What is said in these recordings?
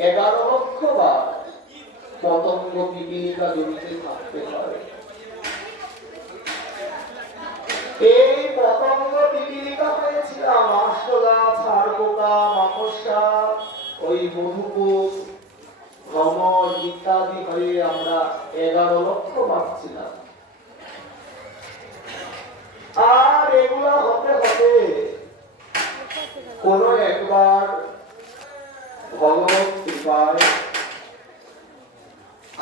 11 লক্ষ বার পতঙ্গ পিপীলিকা জমিতে থাকতে পারে। এই পতঙ্গ পিপীলিকা হয়েছিলাম আষ্টদা, ছাড়পোকা, মাকড়সা, ওই মধুকূপ, ভ্রমর ইত্যাদি হয়ে আমরা 11 লক্ষ বার ছিলাম। আর এগুলা হতে হতে কোন একবার ভগবত কৃপায়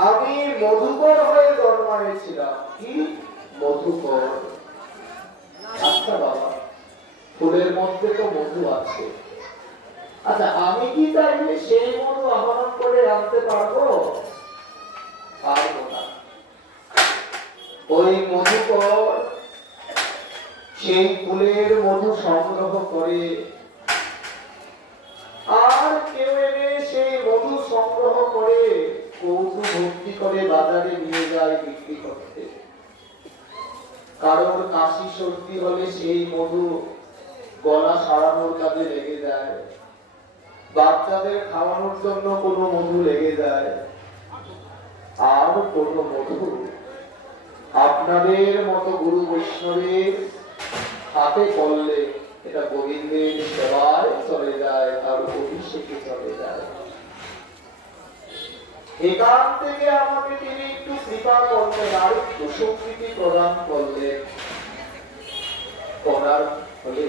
আমি মধুকর হয়ে জন্মাইছিলাম। কি মধুকর? আচ্ছা বাবা, ফুলের মধ্যে তো মধু আছে। আচ্ছা, আমি কি চাইলে সেই মধু আহরণ করে আনতে পারবো? পারবো না। ওই মধুকর সেই ফুলের মধু সংগ্রহ করে আর কেউ এনে সেই মধু সংগ্রহ করে কৌটো ভর্তি করে বাজারে নিয়ে যায় বিক্রি করতে। কারোর কাশি সর্দি হলে সেই মধু গলা সারানোর কাজে লেগে যায়, বাচ্চাদের খাওয়ানোর জন্য কোনো মধু লেগে যায়, আর কোনো মধু আপনাদের মতো গুরু বৈষ্ণবের হাতে পড়লে এটা গোবিন্দের সেবায় চলে যায়, তার অভিষেকে চলে যায়। এখান থেকে আমাকে তিনি একটু কৃপা করলেন, আর একটু স্বীকৃতি প্রদান করলেন। করার ফলে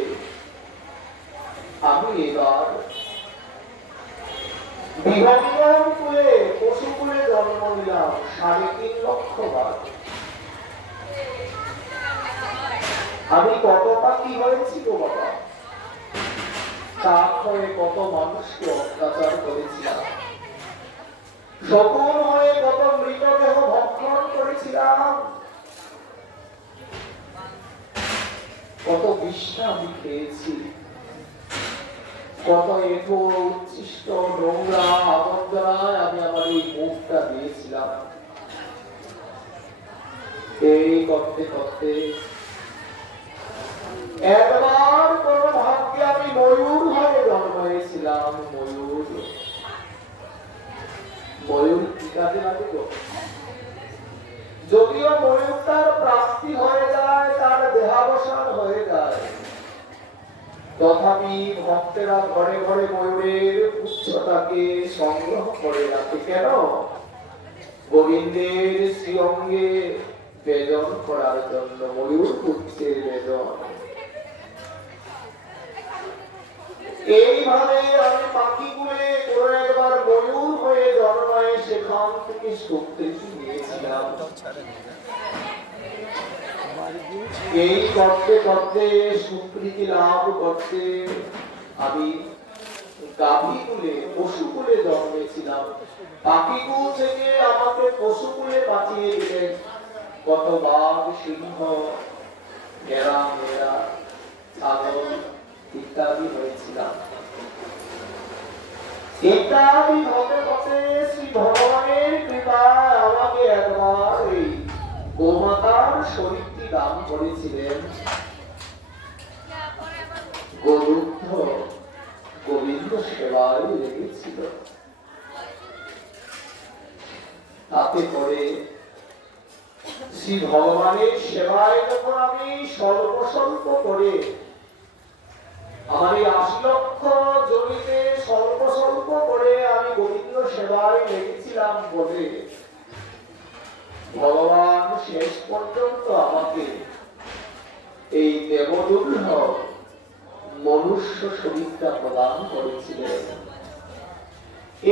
আমি এবার বিহঙ্গম কুলে, পশুকুলে জন্ম নিলাম 3.5 লক্ষ বার। আমি কত পাখি হয়েছি গো বাবা, কাক হয়ে কত মানুষকে অত্যাচার করেছিলাম, শকুন হয়ে কত মৃতদেহ ভক্ষণ করেছিলাম, কত বিষ্ঠা আমি খেয়েছি, কত এঁটো উচ্ছিষ্ট নোংরা আবর্জনায় আমি আমার এই মুখটা দিয়েছিলাম। এই করতে করতে একবার কোন ভাগ্যে আমি ময়ূর হয়ে জন্মাইছিলাম। ময়ূর, ময়ূর কি কাজে লাগে গো? যদিও ময়ূরটার প্রাপ্তি হয়ে যায়, তার দেহাবসান হয়ে যায়, তথাপি ভক্তেরা ঘরে ঘরে ময়ূরের উচ্চতাকে সংগ্রহ করে রাখে। কেন? গোবিন্দের শ্রী অঙ্গে বেদন করার জন্য। ময়ূর উচ্চের বেদন। এইভাবে আমি পাখিগুলো করে একবার ময়ূর হয়ে জন্মায়, সেখান থেকে স্বীকৃতি নিয়েছিলাম। এই করতে করতে স্বীকৃতি লাভ করতে আমি গাভীকুলে, পশুকুলে জন্মেছিলাম। পাখিকুল থেকে আমাকে পশুকুলে পাঠিয়ে দিলেন। কত বাঘ, সিংহ, ভেড়া, মেয়েরা, ছাগল ইত্যাদি হয়েছিলাম। ইত্যাদি হতে হতে শ্রী ভগবানের কৃপায় আমাকে একবার এই গোমাতার শরীরটি দান করেছিলেন। গোরুদ্ধ গোবিন্দ সেবায় লেগেছিল। তাতে করে শ্রী ভগবানের সেবায় যখন আমি স্বল্প স্বল্প করে আমার এই 80 লক্ষ জমিতে স্বল্প স্বল্প করে আমি গোবিন্দ সেবায় লেগেছিলাম বলে ভগবান শেষ পর্যন্ত আমাকে এই দেবদুর্লভ মনুষ্য শরীরটা প্রদান করেছিলেন।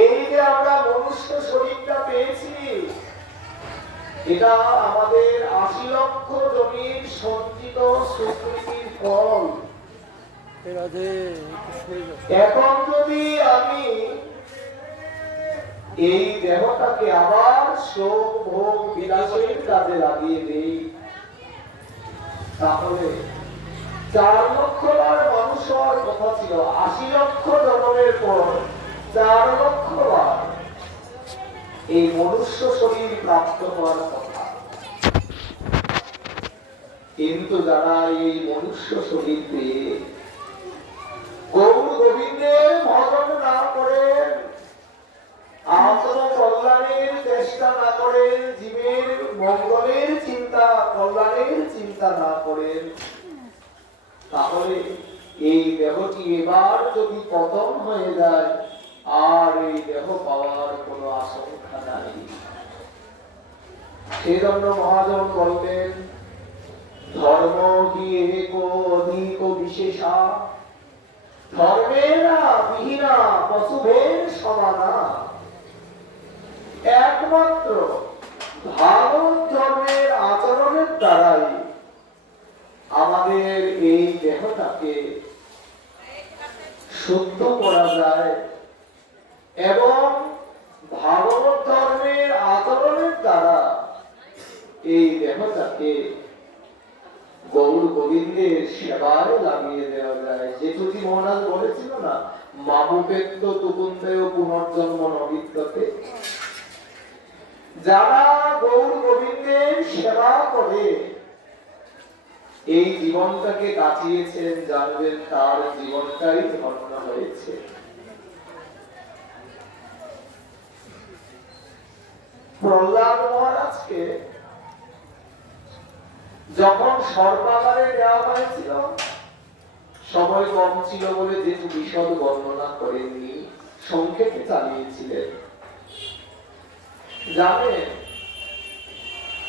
এই যে আমরা মনুষ্য শরীরটা পেয়েছি, এটা আমাদের 80 লক্ষ জমির সঞ্চিত সুকৃতির ফল। এখন যদি আমি এই দেহটাকে আবার শোক ভোগ বিলাসের কাজে লাগিয়ে দেই, তাহলে 4 লক্ষ বার মানুষ হওয়ার কথা ছিল। 80 লক্ষ জন্মের পর 4 লক্ষ বার এই মনুষ্য শরীর প্রাপ্ত হওয়ার কথা। কিন্তু যারা এই মনুষ্য শরীর পেয়ে গৌর গোবিন্দের ভজন না করেন, চিকিৎসা না করেন, তাহলে এই দেহটি এবার যদি পতন হয়ে যায়, আর এই দেহ পাওয়ার কোনো আশঙ্কা নাই। সেজন্য মহাজন বললেন, ধর্ম কি এক অধিক বিশেষা, ধর্মেরা বিহীনা পশুভের সমানা। একমাত্র ভারত ধর্মের আচরণের দ্বারাই আমাদের এই দেহটাকে শুদ্ধ করা যায়, এবং ভাগবত ধর্মের আচরণের দ্বারা এই দেহটাকে গৌর গোবিন্দের সেবায় লাগিয়ে দেওয়া যায়। জেঠুজি মহারাজ বলেছিল না, মাবুপেত্য তুকুন্দেয় পুনর্জন্ম নবিদ্যতে। যারা গৌর গোবিন্দের সেবা করে এই জীবনটাকে কাটিয়েছেন, জানবেন তার জীবনটাই ধন্য হয়েছে। প্রহ্লাদ মহারাজকে যখন সর্বাগারে দেওয়া হয়েছিল, সময় কম ছিল বলে যেহেতু বিশদ বর্ণনা করেননি, সংক্ষেপে চালিয়েছিলেন। জানেন,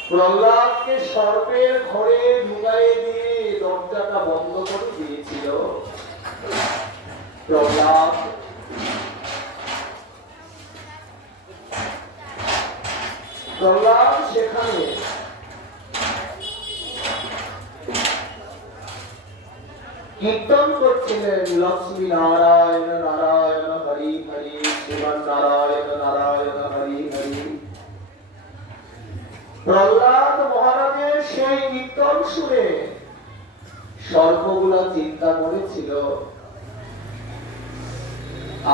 প্রহ্লাদকে সর্পের ঘরে ঢুকাইয়ে দিয়ে দরজাটা বন্ধ করে দিয়েছিল। প্রহ্লাদ সেখানে কীর্তন করছিলেন, লক্ষ্মী নারায়ণ নারায়ণ হরি হরি, শ্রীমান নারায়ণ নারায়ণ হরি হরি। প্রহ্লাদ মহারাজের সেই কীর্তন শুনে সর্পগুলা চিন্তা করেছিল,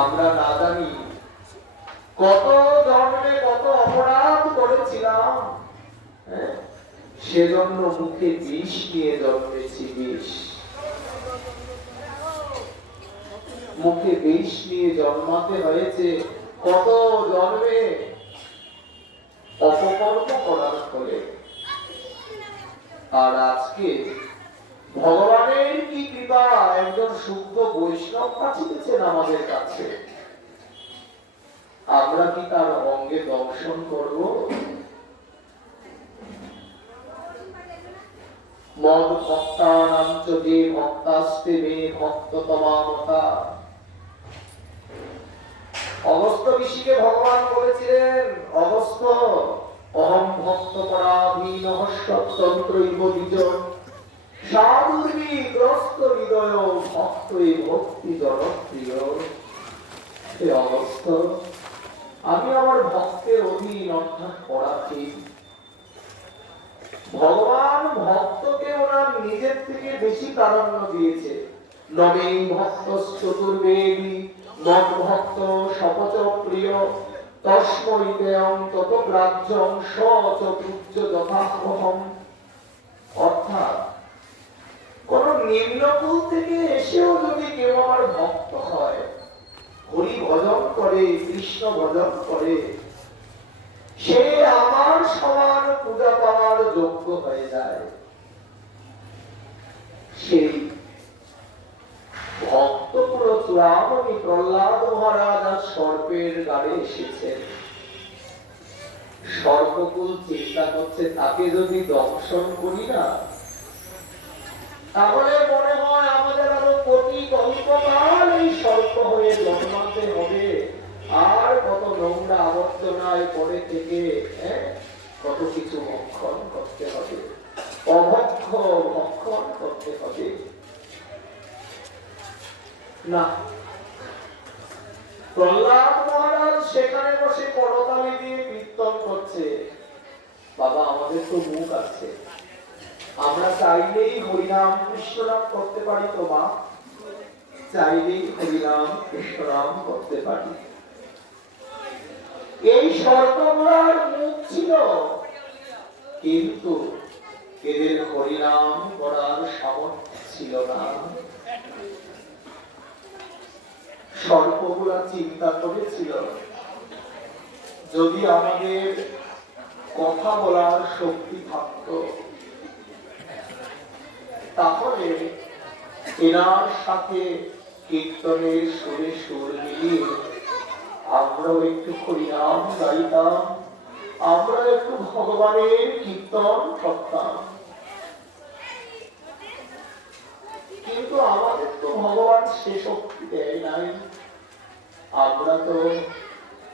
আমরা না জানি কত জন্মে কত অপরাধ করেছিলাম, সেজন্য মুখে বিষ নিয়ে জন্মেছি। বিষ, মুখে বিষ নিয়ে জন্মাতে হয়েছে কত জন্মে অপকর্ম করার ফলে। আর আজকে ভগবানের কি কৃপা, একজন শুদ্ধ বৈষ্ণব পাঠিয়েছেন আমাদের কাছে। আমরা কি তার অঙ্গে দর্শন করব? মদ ভক্তানাং চ যে ভক্তাস্তে মে ভক্ততমামতা। অগস্ত্য ঋষিকে ভগবান বলেছিলেন, অগস্ত্য অহং ভক্ত পরাধীনঃ সত্যন্ত্রৈব দ্বিজ সাধুর্বি গ্রস্ত হৃদয় ভক্তই ভক্তি জনপ্রিয়। হে অগস্ত্য, আমি আমার ভক্তের অধীন, অর্থাৎ পরাধীন। ভগবান ভক্তকে ওনার নিজের থেকে বেশি প্রাধান্য দিয়েছে। নমে ভক্ত চতুর্বেদী মদ ভক্ত সপচ প্রিয় তস্মৈ দেয়ং তত গ্রাহ্যং সচতুর্য যথাহম। অর্থাৎ কোন নিম্নকুল থেকে এসেও যদি কেউ আমার ভক্ত হয়, হরি ভজন করে, কৃষ্ণ ভজন করে, সে আমার সমান পূজা পাওয়ার যোগ্য হয়ে যায়। সেই ভক্তপুর চূড়ামণি প্রহ্লাদ মহারাজ আর সর্পের গাড়ে এসেছেন। সর্পকুল চিন্তা করছে, তাকে যদি দংশন করি না, তাহলে মনে হয় আমাদের আরো কোটি কল্পকাল এই সর্প হয়ে জন্মাতে হবে, আর কত নোংরা আবর্জনায় পড়ে থেকে কত কিছু ভক্ষণ করতে হবে, অভক্ষ ভক্ষণ করতে হবে। না, প্রহ্লাদ মহারাজ সেখানে বসে করতালি দিয়ে কীর্তন করছে। বাবা, আমাদের তো মুখ আছে, আমরা চাইলেই হরিনাম কৃষ্ণ নাম করতে পারি তো মা? চাইলেই হরিনাম কৃষ্ণ নাম করতে পারি। এই সর্পগুলার মুখ ছিল, কিন্তু এদের হরিনাম করার সামর্থ্য ছিল না। সর্পগুলা চিন্তা করেছিল, যদি আমাদের কথা বলার শক্তি থাকত, তাহলে এনার সাথে কীর্তনের সুরে সুর মিলিয়ে আমরাও একটু হরিনাম গাইতাম, আমরা একটু ভগবানের কীর্তন করতাম। কিন্তু আমাদের তো ভগবান সে শক্তি দেয় নাই, আমরা তো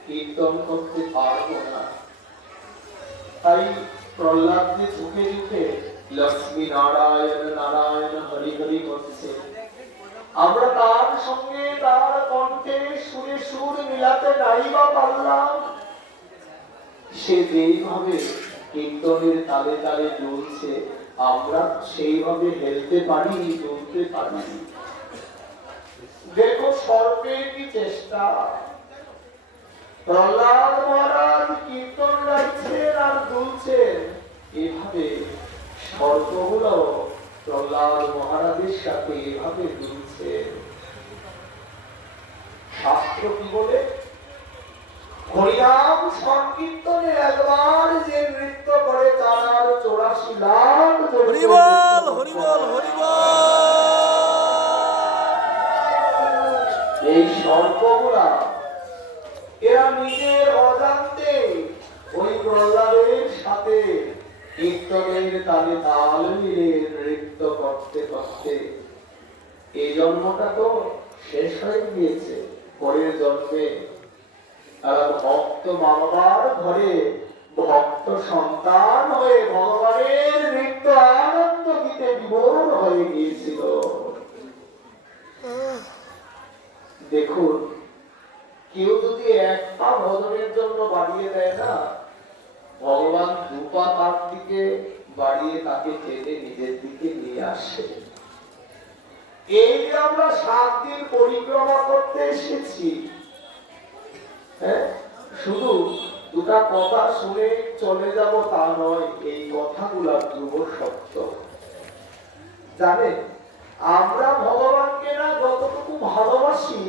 কীর্তন করতে পারবো না। তাই প্রহ্লাদ যে চোখে চোখে লক্ষ্মী নারায়ণ নারায়ণ হরি হরি করছে, আমরা তার সঙ্গে তার কণ্ঠে সুরে সুর মিলাতে নাই বা পারলাম। সে যেইভাবে কীর্তনের তালে তালে চলছে, আমরা সেইভাবে হেলতে পারি, চলতে পারি। দেখো সর্পের কি চেষ্টা, প্রহ্লাদ মহারাজ কীর্তন গাইছেন আর দুলছেন, এভাবে সর্পগুলো প্রহ্লাদ মহারাজের সাথে এভাবে দুলছে। শাস্ত্র কি বলে? হরিনাম সংকীর্তনে একবার যে নৃত্য করে তার 84 লাখ হরিবল হরিবল হরিবল। এই সর্পগুলা এরা নিজের অজান্তে ওই প্রহ্লাদের সাথে কীর্তনের তালে তাল মিলে নৃত্য করতে করতে এই জন্মটা তো শেষ হয়ে গিয়েছে। পরের জন্মে তারা ভক্ত মা বাবার ঘরে ভক্ত সন্তান হয়ে ভগবানের নৃত্য আনন্দ গীতে বিভোর হয়ে গিয়েছিল। দেখুন, কেউ যদি এক পা ভজনের জন্য বাড়িয়ে দেয় না, ভগবান 2 পা তার দিকে বাড়িয়ে তাকে টেনে নিজের দিকে নিয়ে আসে। এই যে আমরা 7 দিন পরিক্রমা করতে এসেছি, শুধু দুটা কথা শুনে চলে যাব তা নয়, এই কথাগুলা ধ্রুব সত্য। জানেন, আমরা ভগবানকে না যতটুকু ভালোবাসি,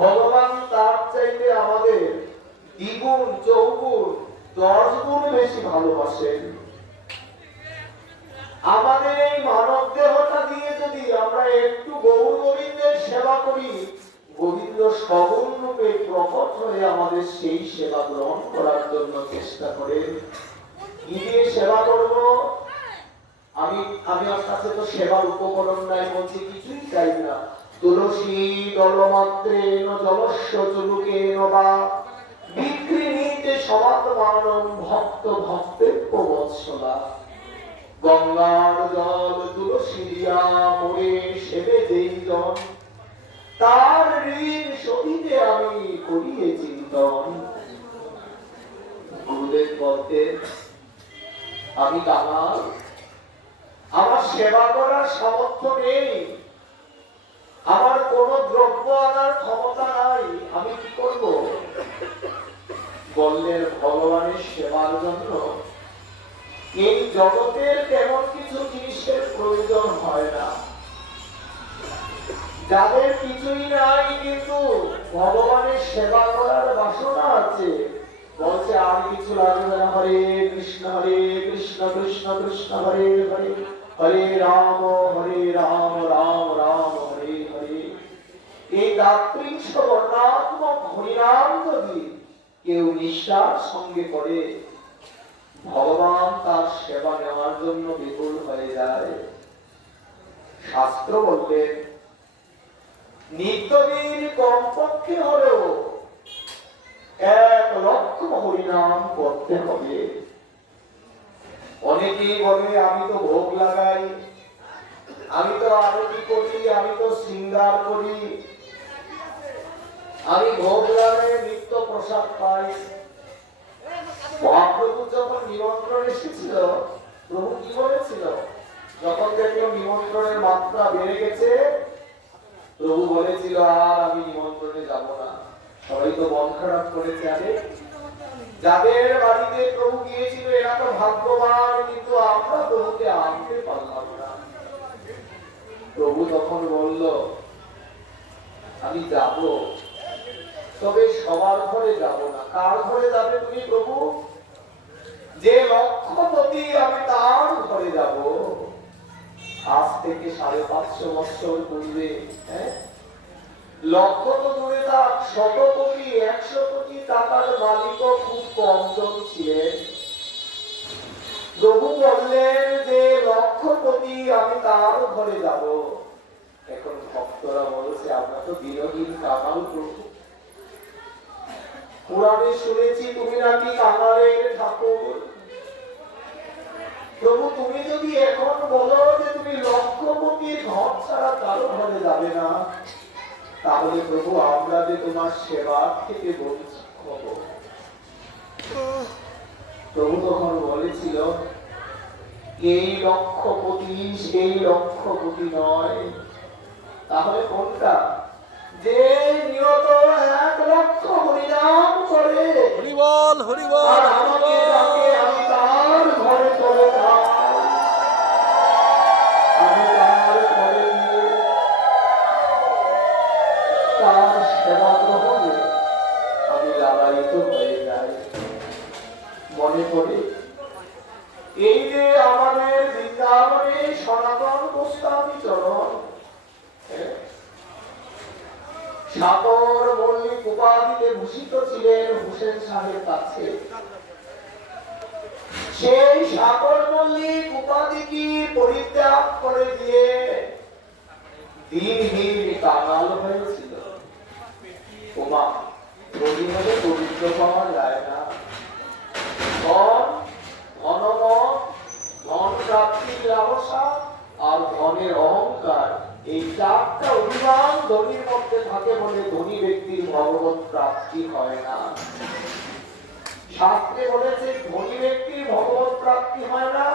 ভগবান তার চাইতে আমাদের দ্বিগুণ চৌগুণ 10 গুণ বেশি ভালোবাসেন। আমাদের এই মানব দেহটা দিয়ে যদি আমরা একটু গৌর গোবিন্দের সেবা করি, গোবিন্দ সগুণ রূপে প্রকট হয়ে আমাদের সেই সেবা গ্রহণ করার জন্য চেষ্টা করেন। কি দিয়ে সেবা করব? আমি আমার কাছে তো সেবার উপকরণ নাই, বলছি কিছুই চাই না। তুলসী দলমাত্রে জলস্য চলুকেন বা বিক্রিণীতে সমাত্মানং ভক্ত ভক্তের প্রবৎসলা। গঙ্গার জল তুলসী দিয়া মোরে সেবে যেই জন, তার ঋণ শোধিতে আমি করিয়ে চিন্তন। গুরুদেব বলতেন, আমি কাঙাল, আমার সেবা করার সামর্থ্য নেই, আমার কোন দ্রব্য আনার ক্ষমতা নাই, আমি কি করব? বললেন, ভগবানের সেবার জন্য এই জগতের তেমন কিছু জিনিসের প্রয়োজন হয় না। যাদের কিছুই নাই কিন্তু ভগবানের সেবা করার বাসনা আছে, বলছে আর কিছু লাগবে না। হরে কৃষ্ণ কৃষ্ণ কৃষ্ণ হরে হরে, হরে রাম রাম রাম হরে হরে। এই দাত্রিংশ বর্ণাত্মক হরিনাম যদি কেউ নিষ্ঠার সঙ্গে করে, ভগবান তার সেবা নেওয়ার জন্য বিপুল হয়ে যায়। শাস্ত্র বললেন, নিত্যদিন কমপক্ষে হলেও 1 লক্ষ হরিনাম করতে হবে। অনেকেই বলে, আমি তো ভোগ লাগাই, আমি তো আরতি করি, আমি তো শৃঙ্গার করি, আমি ভোগ লাগাই, নিত্য প্রসাদ পাই। মহাপ্রভু যখন নিমন্ত্রণ এসেছিল, প্রভু কি বলেছিল? যখন দেখলো নিমন্ত্রণের মাত্রা বেড়ে গেছে, প্রভু বলেছিল, আর আমি নিমন্ত্রণে যাব না। সবাই তো মন খারাপ করেছে। আরে যাদের বাড়িতে প্রভু গিয়েছিল এরা তো ভাগ্যবান, কিন্তু আমরা প্রভুকে আনতে পারলাম না। প্রভু তখন বলল, আমি যাব, তবে সবার ঘরে যাব না। কার ঘরে যাবে তুমি প্রভু? যে লক্ষপতি, আমি তার ঘরে যাব। আজ থেকে 550 বছর পূর্বে, হ্যাঁ, লক্ষ তো দূরে থাক, 100 কোটি 100 কোটি টাকার মালিকও খুব কম জন ছিলেন। প্রভু বললেন যে লক্ষপতি আমি তার ঘরে যাব। এখন ভক্তরা বলছে আমরা তো দিনহীন কাঙাল প্রভু, পুরাণে শুনেছি তুমি নাকি কাঙালের ঠাকুর। প্রভু তুমি যদি এখন বলো যে তুমি লক্ষপতির ঘর ছাড়া কারো ঘরে যাবে না, তাহলে প্রভু আমরা যে তোমার সেবা থেকে বঞ্চিত হব। প্রভু তখন বলেছিল এই লক্ষপতি সেই লক্ষপতি নয়, তাহলে কোনটা? যে নিয়ত 1 লক্ষ হরিনাম করে হরি বল হরি বল আর আমাকে ডাকে, আমি তার ঘরে চলে যাই, আমি তার ঘরে গিয়ে তার সেবা গ্রহণে আমি লালায়িত হয়ে যাই। মনে পড়ে এই যে আমাদের বৃন্দাবনে সনাতন গোস্বামী চরণ সাগর মল্লিক উপাধিতে ভূষিত ছিলেন হুসেন শাহের কাছে। সেই সাগর মল্লিক উপাধি কি পরিত্যাগ করে দিয়ে দিনহীন কাঙাল হয়েছিল। ওমা, ধনী হলে পবিত্র পাওয়া যায় না। ধন প্রাপ্তির লালসা আর ধনের অহংকার, এই 4টা অভিমান ধনীর মধ্যে থাকে বলে ধনী ব্যক্তির ভগবত প্রাপ্তি হয় না। শাস্ত্রে বলেছে ধনী ব্যক্তির ভগবত প্রাপ্তি হয় না,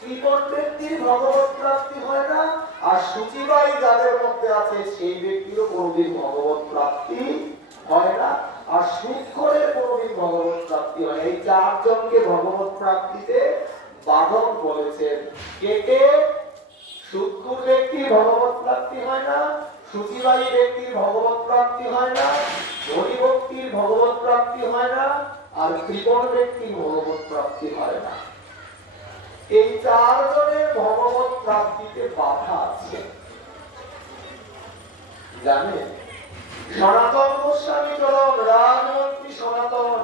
কৃপণ ব্যক্তির ভগবত প্রাপ্তি হয় না, আর সূচিবাই যাদের মধ্যে আছে সেই ব্যক্তিরও কোনোদিন ভগবত প্রাপ্তি হয় না, আর সুখের কোনোদিন ভগবত প্রাপ্তি হয় না। এই 4 জনকে ভগবত প্রাপ্তিতে বাধক বলেছেন। কে কে? সুখের ব্যক্তির ভগবত প্রাপ্তি হয় না, সূচিবাই ব্যক্তির ভগবত প্রাপ্তি হয় না, ধনী ব্যক্তির ভগবত প্রাপ্তি হয় না, আর কৃপণ ব্যক্তির ভগবত প্রাপ্তি হয় না। এই 4 জনের ভগবত প্রাপ্তিতে বাধা আছে। জানেন, সনাতন গোস্বামী চরণ রাজমন্ত্রী সনাতন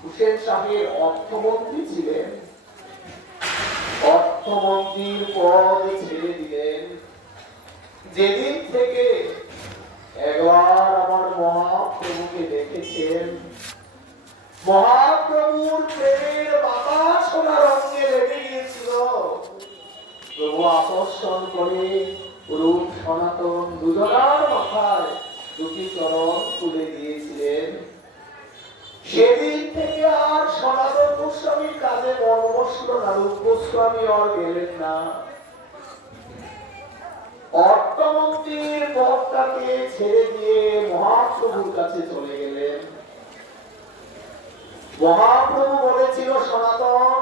হুসেন শাহের অর্থমন্ত্রী ছিলেন। অর্থমন্ত্রীর পদ ছেড়ে দিলেন যেদিন থেকে একবার আমার মহাপ্রভুকে দেখেছেন। মহাপ্রভুর প্রেমের বাতাস ওনার অঙ্গে লেগে গিয়েছিল। প্রভু আকর্ষণ করে রূপ সনাতন দুজনার মাথায় 2টি চরণ তুলে দিয়েছিলেন। সেদিন থেকে আর সনাতন গোস্বামীর কাজে মন বসল না, রূপ গোস্বামী আর গেলেন না। অর্থমন্ত্রীর পদটাকে ছেড়ে দিয়ে মহাপ্রভুর কাছে চলে গেলেন। মহাপ্রভু বলেছিল সনাতন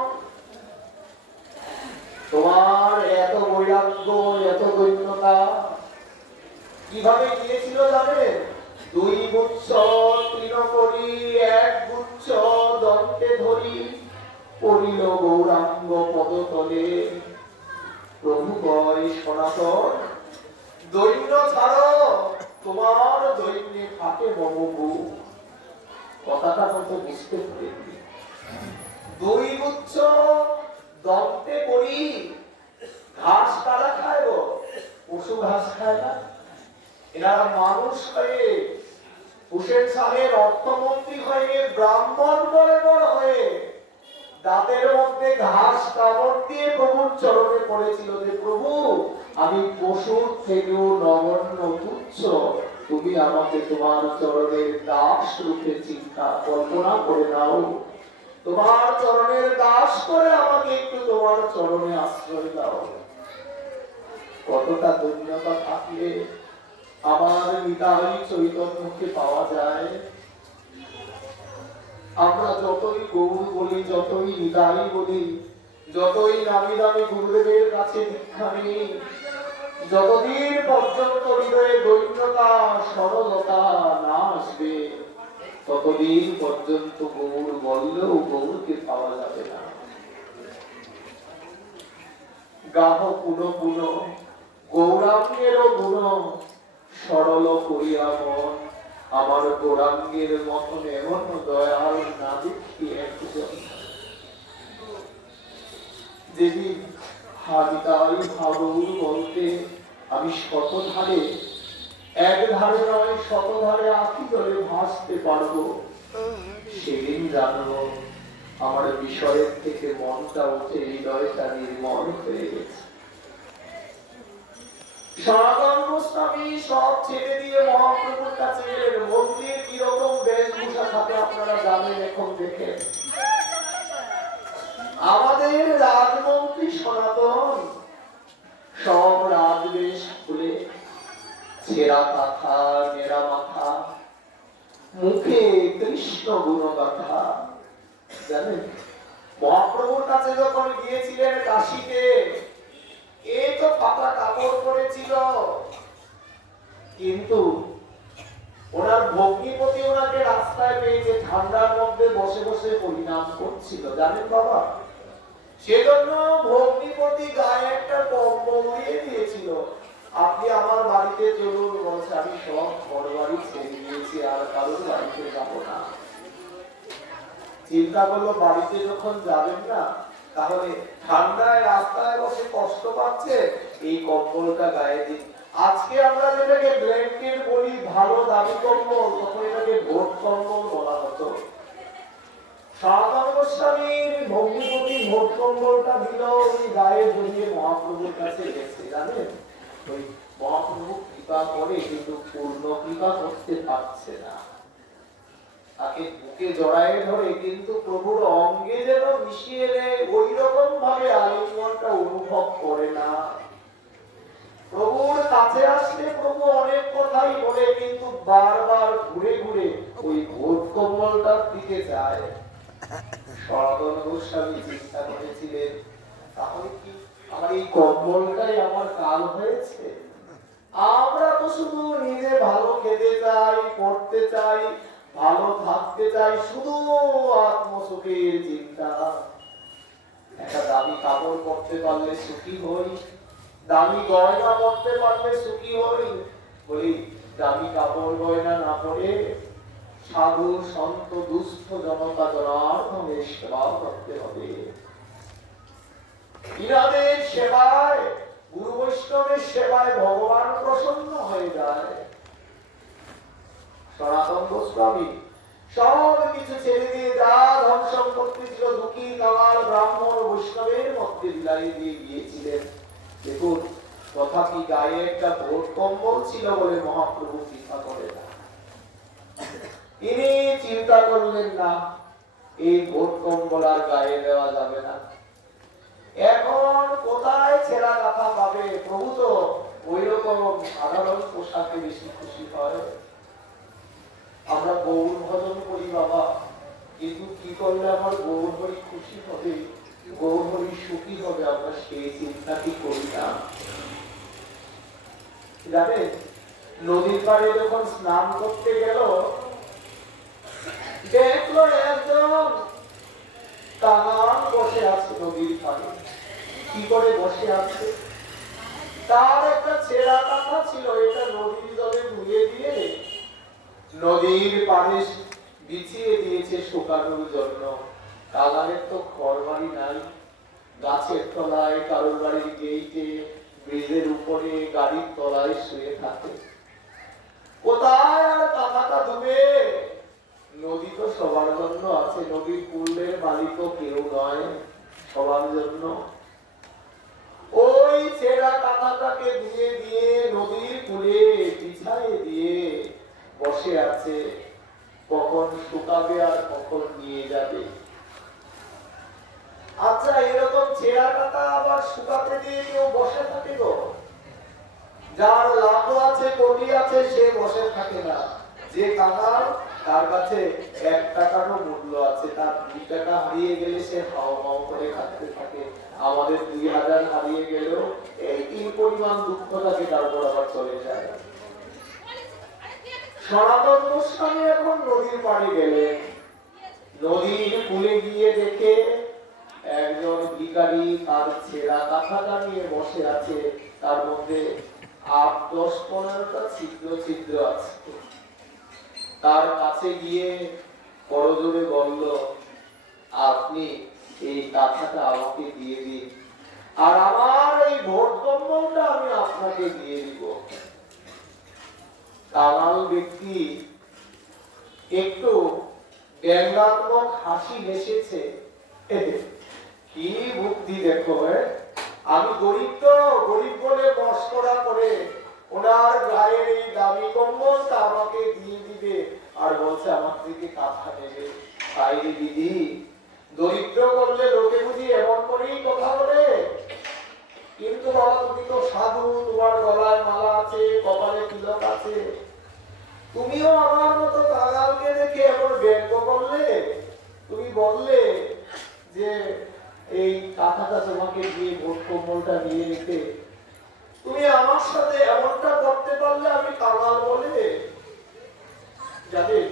তোমার এত বৈরাগ্য এত দৈন্যতা কিভাবে গিয়েছিল জানেন? 2 গুচ্ছ তৃণকরি 1 গুচ্ছ দন্তে ধরি পড়িল গৌরাঙ্গ পদতলে। প্রভু কয় সনাতন দৈন্য ছাড়ো, তোমার দৈন্যে থাকে মম বুক। কথাটা হয়তো বুঝতে পারেনি। 2 গুচ্ছ দন্তে করি, ঘাস কারা খায় গো? পশু ঘাস খায় না। এনারা মানুষ হয়ে হুসেন শাহের অর্থমন্ত্রী হয়ে ব্রাহ্মণ বর্ণের হয়ে দাঁতের মধ্যে ঘাস কামড় দিয়ে প্রভুর চরণে পড়েছিল যে প্রভু আমি পশুর থেকেও নগণ্য তুচ্ছ, তুমি আমাকে তোমার চরণের দাস রূপে চিন্তা কল্পনা করে নাও, তোমার চরণের দাস করে আমাকে একটু তোমার চরণে আশ্রয় দাও। কতটা ধন্যতা থাকলে আমার নিতাই চৈতন্যকে পাওয়া যায়। আমরা যতই গৌর বলি, যতই নিতাই বলি, যতই নামি দামি গুরুদেবের কাছে দীক্ষা নিই, যতদিন পর্যন্ত হৃদয়ে দৈন্যতা সরলতা না আসবে ততদিন পর্যন্ত গৌর বললেও গৌরকে পাওয়া যাবে না। গাহ পুন পুন গৌরাঙ্গের গুণ সরল করিয়া মন আমার গৌরাঙ্গের মতন এমন দয়াল না দেখি একজন। যেদিন হাবিতাই হাবুর বলতে আমি শতধারে এক ধারে নয় শতধারে আঁখি জলে ভাসতে পারবো, সেদিন জানবো আমার বিষয়ের থেকে মনটা উঠে হৃদয়টা নির্মল হয়ে গেছে। সনাতন গোস্বামী সব ছেড়ে দিয়ে মহাপ্রভুর কাছে এলেন। মন্দির কিরকম বেশভূষা থাকে আপনারা জানেন, এখন দেখেন। আমাদের রাজমন্ত্রী সনাতন সব রাজবেশ খুলে, ছেঁড়া কাঁথা, নেড়া মাথা, মুখে কৃষ্ণ গুণগাথা। জানেন মহাপ্রভুর কাছে যখন গিয়েছিলেন কাশীতে, এই তো পাতা কাপড় পরেছিল, কিন্তু ওনার ভগ্নিপতি ওনাকে রাস্তায় পেয়েছে, ঠান্ডার মধ্যে বসে বসে পরিণাম করছিল। জানেন বাবা, সেজন্য ভগ্নিপতি গায়ে একটা কম্বল দিয়ে দিয়েছিল। আপনি আমার বাড়িতে চলুন, বলছে আমি সব ঘর বাড়ি ছেড়ে দিয়েছি, আর কারোর বাড়িতে যাব না। চিন্তা করলো বাড়িতে যখন যাবেন না, তাহলে ঠান্ডায় রাস্তায় বসে কষ্ট পাচ্ছে, এই কম্বলটা গায়ে দিন। আজকে আমরা যেটাকে ব্ল্যাঙ্কেট বলি, ভালো দামি কম্বল, তখন এটাকে ভোট কম্বল বলা হতো। সনাতন গোস্বামীর ভগ্নিপতি ভোট কম্বলটা দিল, উনি গায়ে জড়িয়ে মহাপ্রভুর কাছে গেছে। জানেন ওই মহাপ্রভু কৃপা করে, কিন্তু পূর্ণ কৃপা করতে পারছে না। তাকে বুকে জড়ায় ধরে, কিন্তু প্রভুর অঙ্গে যেন মিশিয়ে নেয়, ওই রকম ভাবে আলিঙ্গনটা অনুভব করে না। প্রভুর কাছে আসলে প্রভু অনেক কথাই বলে, কিন্তু বারবার ঘুরে ঘুরে ওই ভোট কম্বলটার দিকে যায়। সনাতন গোস্বামী চিন্তা করেছিলেন, তাহলে কি আমার এই কম্বলটাই আমার কাল হয়েছে? আমরা তো শুধু নিজে ভালো খেতে চাই, পড়তে চাই, ভালো থাকতে চাই, শুধু আত্মসুখের চিন্তা। একটা দামি কাপড় পরতে পারলে সুখী হই, দামি গয়না পরতে পারলে সুখী হই। বলি দামি কাপড় গয়না না পরে সাধু সন্ত দুস্থ জনতা জনার্দনের সেবা করতে হবে। ইনাদের সেবায়, গুরু বৈষ্ণবের সেবায় ভগবান প্রসন্ন হয়ে যায়। সনাতন গোস্বামী সব কিছু ছেড়ে দিয়ে যা ধন সম্পত্তি ছিল, দুঃখী কামাল ব্রাহ্মণ বৈষ্ণবের মধ্যে বিলাই দিয়ে গিয়েছিলেন। দেখুন তথাপি গায়ে একটা ভোট কম্বল ছিল বলে মহাপ্রভু চিন্তা করে না। তিনি চিন্তা করলেন না এই ভোট কম্বল আর গায়ে দেওয়া যাবে না। এখন কোথায় ছেঁড়া কাঁথা পাবে? প্রভু তো ওই রকম সাধারণ পোশাকে বেশি খুশি হয়। আমরা গৌর ভজন করি বাবা, কিন্তু কি করলে আমার গৌর হরি খুশি হবে, গৌর হরি সুখী হবে, আমরা সেই চিন্তাটি করি না। জানেন নদীর পাড়ে যখন স্নান করতে গেল, দেখলো একজন কাঙাল বসে আছে নদীর পাড়ে। কি করে বসে আছে? তার একটা ছেঁড়া কাঁথা ছিল, এটা নদীর জলে ধুয়ে দিয়ে নদীর পাড়ে বিছিয়ে দিয়েছে শুকানোর জন্য। কাঙালের তো ঘর বাড়ি নাই, গাছের তলায়, কারোর বাড়ির গেইটে, ব্রিজের উপরে, গাড়ির তলায় শুয়ে থাকে। কোথায় আর কাঁথাটা ধুবে? নদী তো সবার জন্য আছে, নদীর কূলের মালিক কেউ নয়, সবার জন্য। ওই ছেঁড়া কাঁথাটাকে ধুয়ে দিয়ে নদীর কূলে বিছায়ে দিয়ে বসে আছে, কখন শুকাবে আর কখন নিয়ে যাবে। আচ্ছা এরকম ছেঁড়া কাঁথা আবার শুকাতে দিয়ে কেউ বসে থাকে তো? যার লাভ আছে, কোটি আছে, সে বসে থাকে না। যে কাঙাল, তার কাছে 1 টাকারও মূল্য আছে, তার 2 টাকা হারিয়ে গেলে সে হাও হাও করে কাঁদতে থাকে। আমাদের 2000 হারিয়ে গেলেও এই কি পরিমাণ দুঃখ থাকে, তারপর আবার চলে যায়। সনাতন গোস্বামী এখন নদীর পাড়ে গেলেন। নদীর কূলে গিয়ে দেখে একজন ভিখারি তার ছেঁড়া কাঁথাটা নিয়ে বসে আছে, তার মধ্যে 8-10-15টা ছিদ্র ছিদ্র আছে। তার কাছে গিয়ে করজোড়ে বলল, আপনি এই কাঁথাটা আমাকে দিয়ে দিন, আর আমার এই ভোট কম্বলটা আমি আপনাকে দিয়ে দিব। কাঙাল ব্যক্তি একটু ব্যঙ্গাত্মক হাসি হেসেছে। কি বুদ্ধি দেখো, আমি গরিব, তো গরিব বলে মস্করা করে ওনার গায়ের এই দামি কম্বলটা আমাকে দিয়ে দিবে, আর বলছে আমার থেকে কাঁথা নেবে। তাই দিদি, দরিদ্র করলে লোকে বুঝি এমন করেই কথা বলে? কিন্তু বাবা, তুমি তো সাধু, তোমার গলায় মালা আছে, কপালে তিলক আছে, তুমিও আমার মতো কাঙালকে দেখে এমন ব্যঙ্গ করলে। তুমি বললে যে এই কাঁথাটা তোমাকে দিয়ে ভোট কম্বলটা নিয়ে নিতে, তুমি আমার সাথে এমনটা করতে পারলে আমি কাঙাল বলে? জানেন,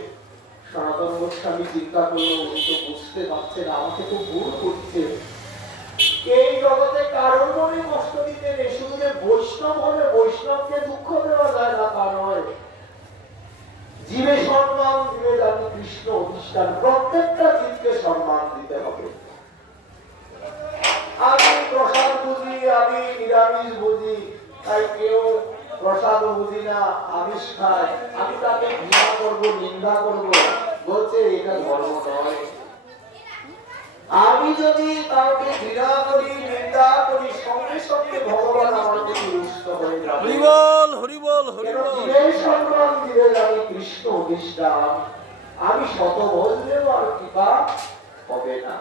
সনাতন গোস্বামী চিন্তা করলো, উনি তো বুঝতে পারছেন আমাকে তো ভুল করছে। এই জগতে কারোর মনে কষ্ট দিতে নেই, শুধু যে বৈষ্ণব হলে বৈষ্ণবকে দুঃখ দেওয়া যায় না তা নয়। জীবে সম্মান দিবে জানি কৃষ্ণ অধিষ্ঠান, প্রত্যেকটা জীবকে সম্মান দিতে হবে। আমি প্রসাদ বুঝি, আমি নিরামিষ বুঝি, তাই কেউ প্রসাদ বুঝি না, আমিষ খায়, আমি তাকে ঘৃণা করবো, নিন্দা করবো, বলছে এটা ধর্ম নয়। আমি যদি কাউকে ঘৃণা করি, নিন্দা করি, সঙ্গে সঙ্গে ভগবান আমার প্রতি রুষ্ট হয়ে যাবে। হরি বল, হরি বল, হরি বল। জীবের সম্মান দিবে জানি কৃষ্ণ অধিষ্ঠান, আমি শত বললেও আর কৃপা হবে না।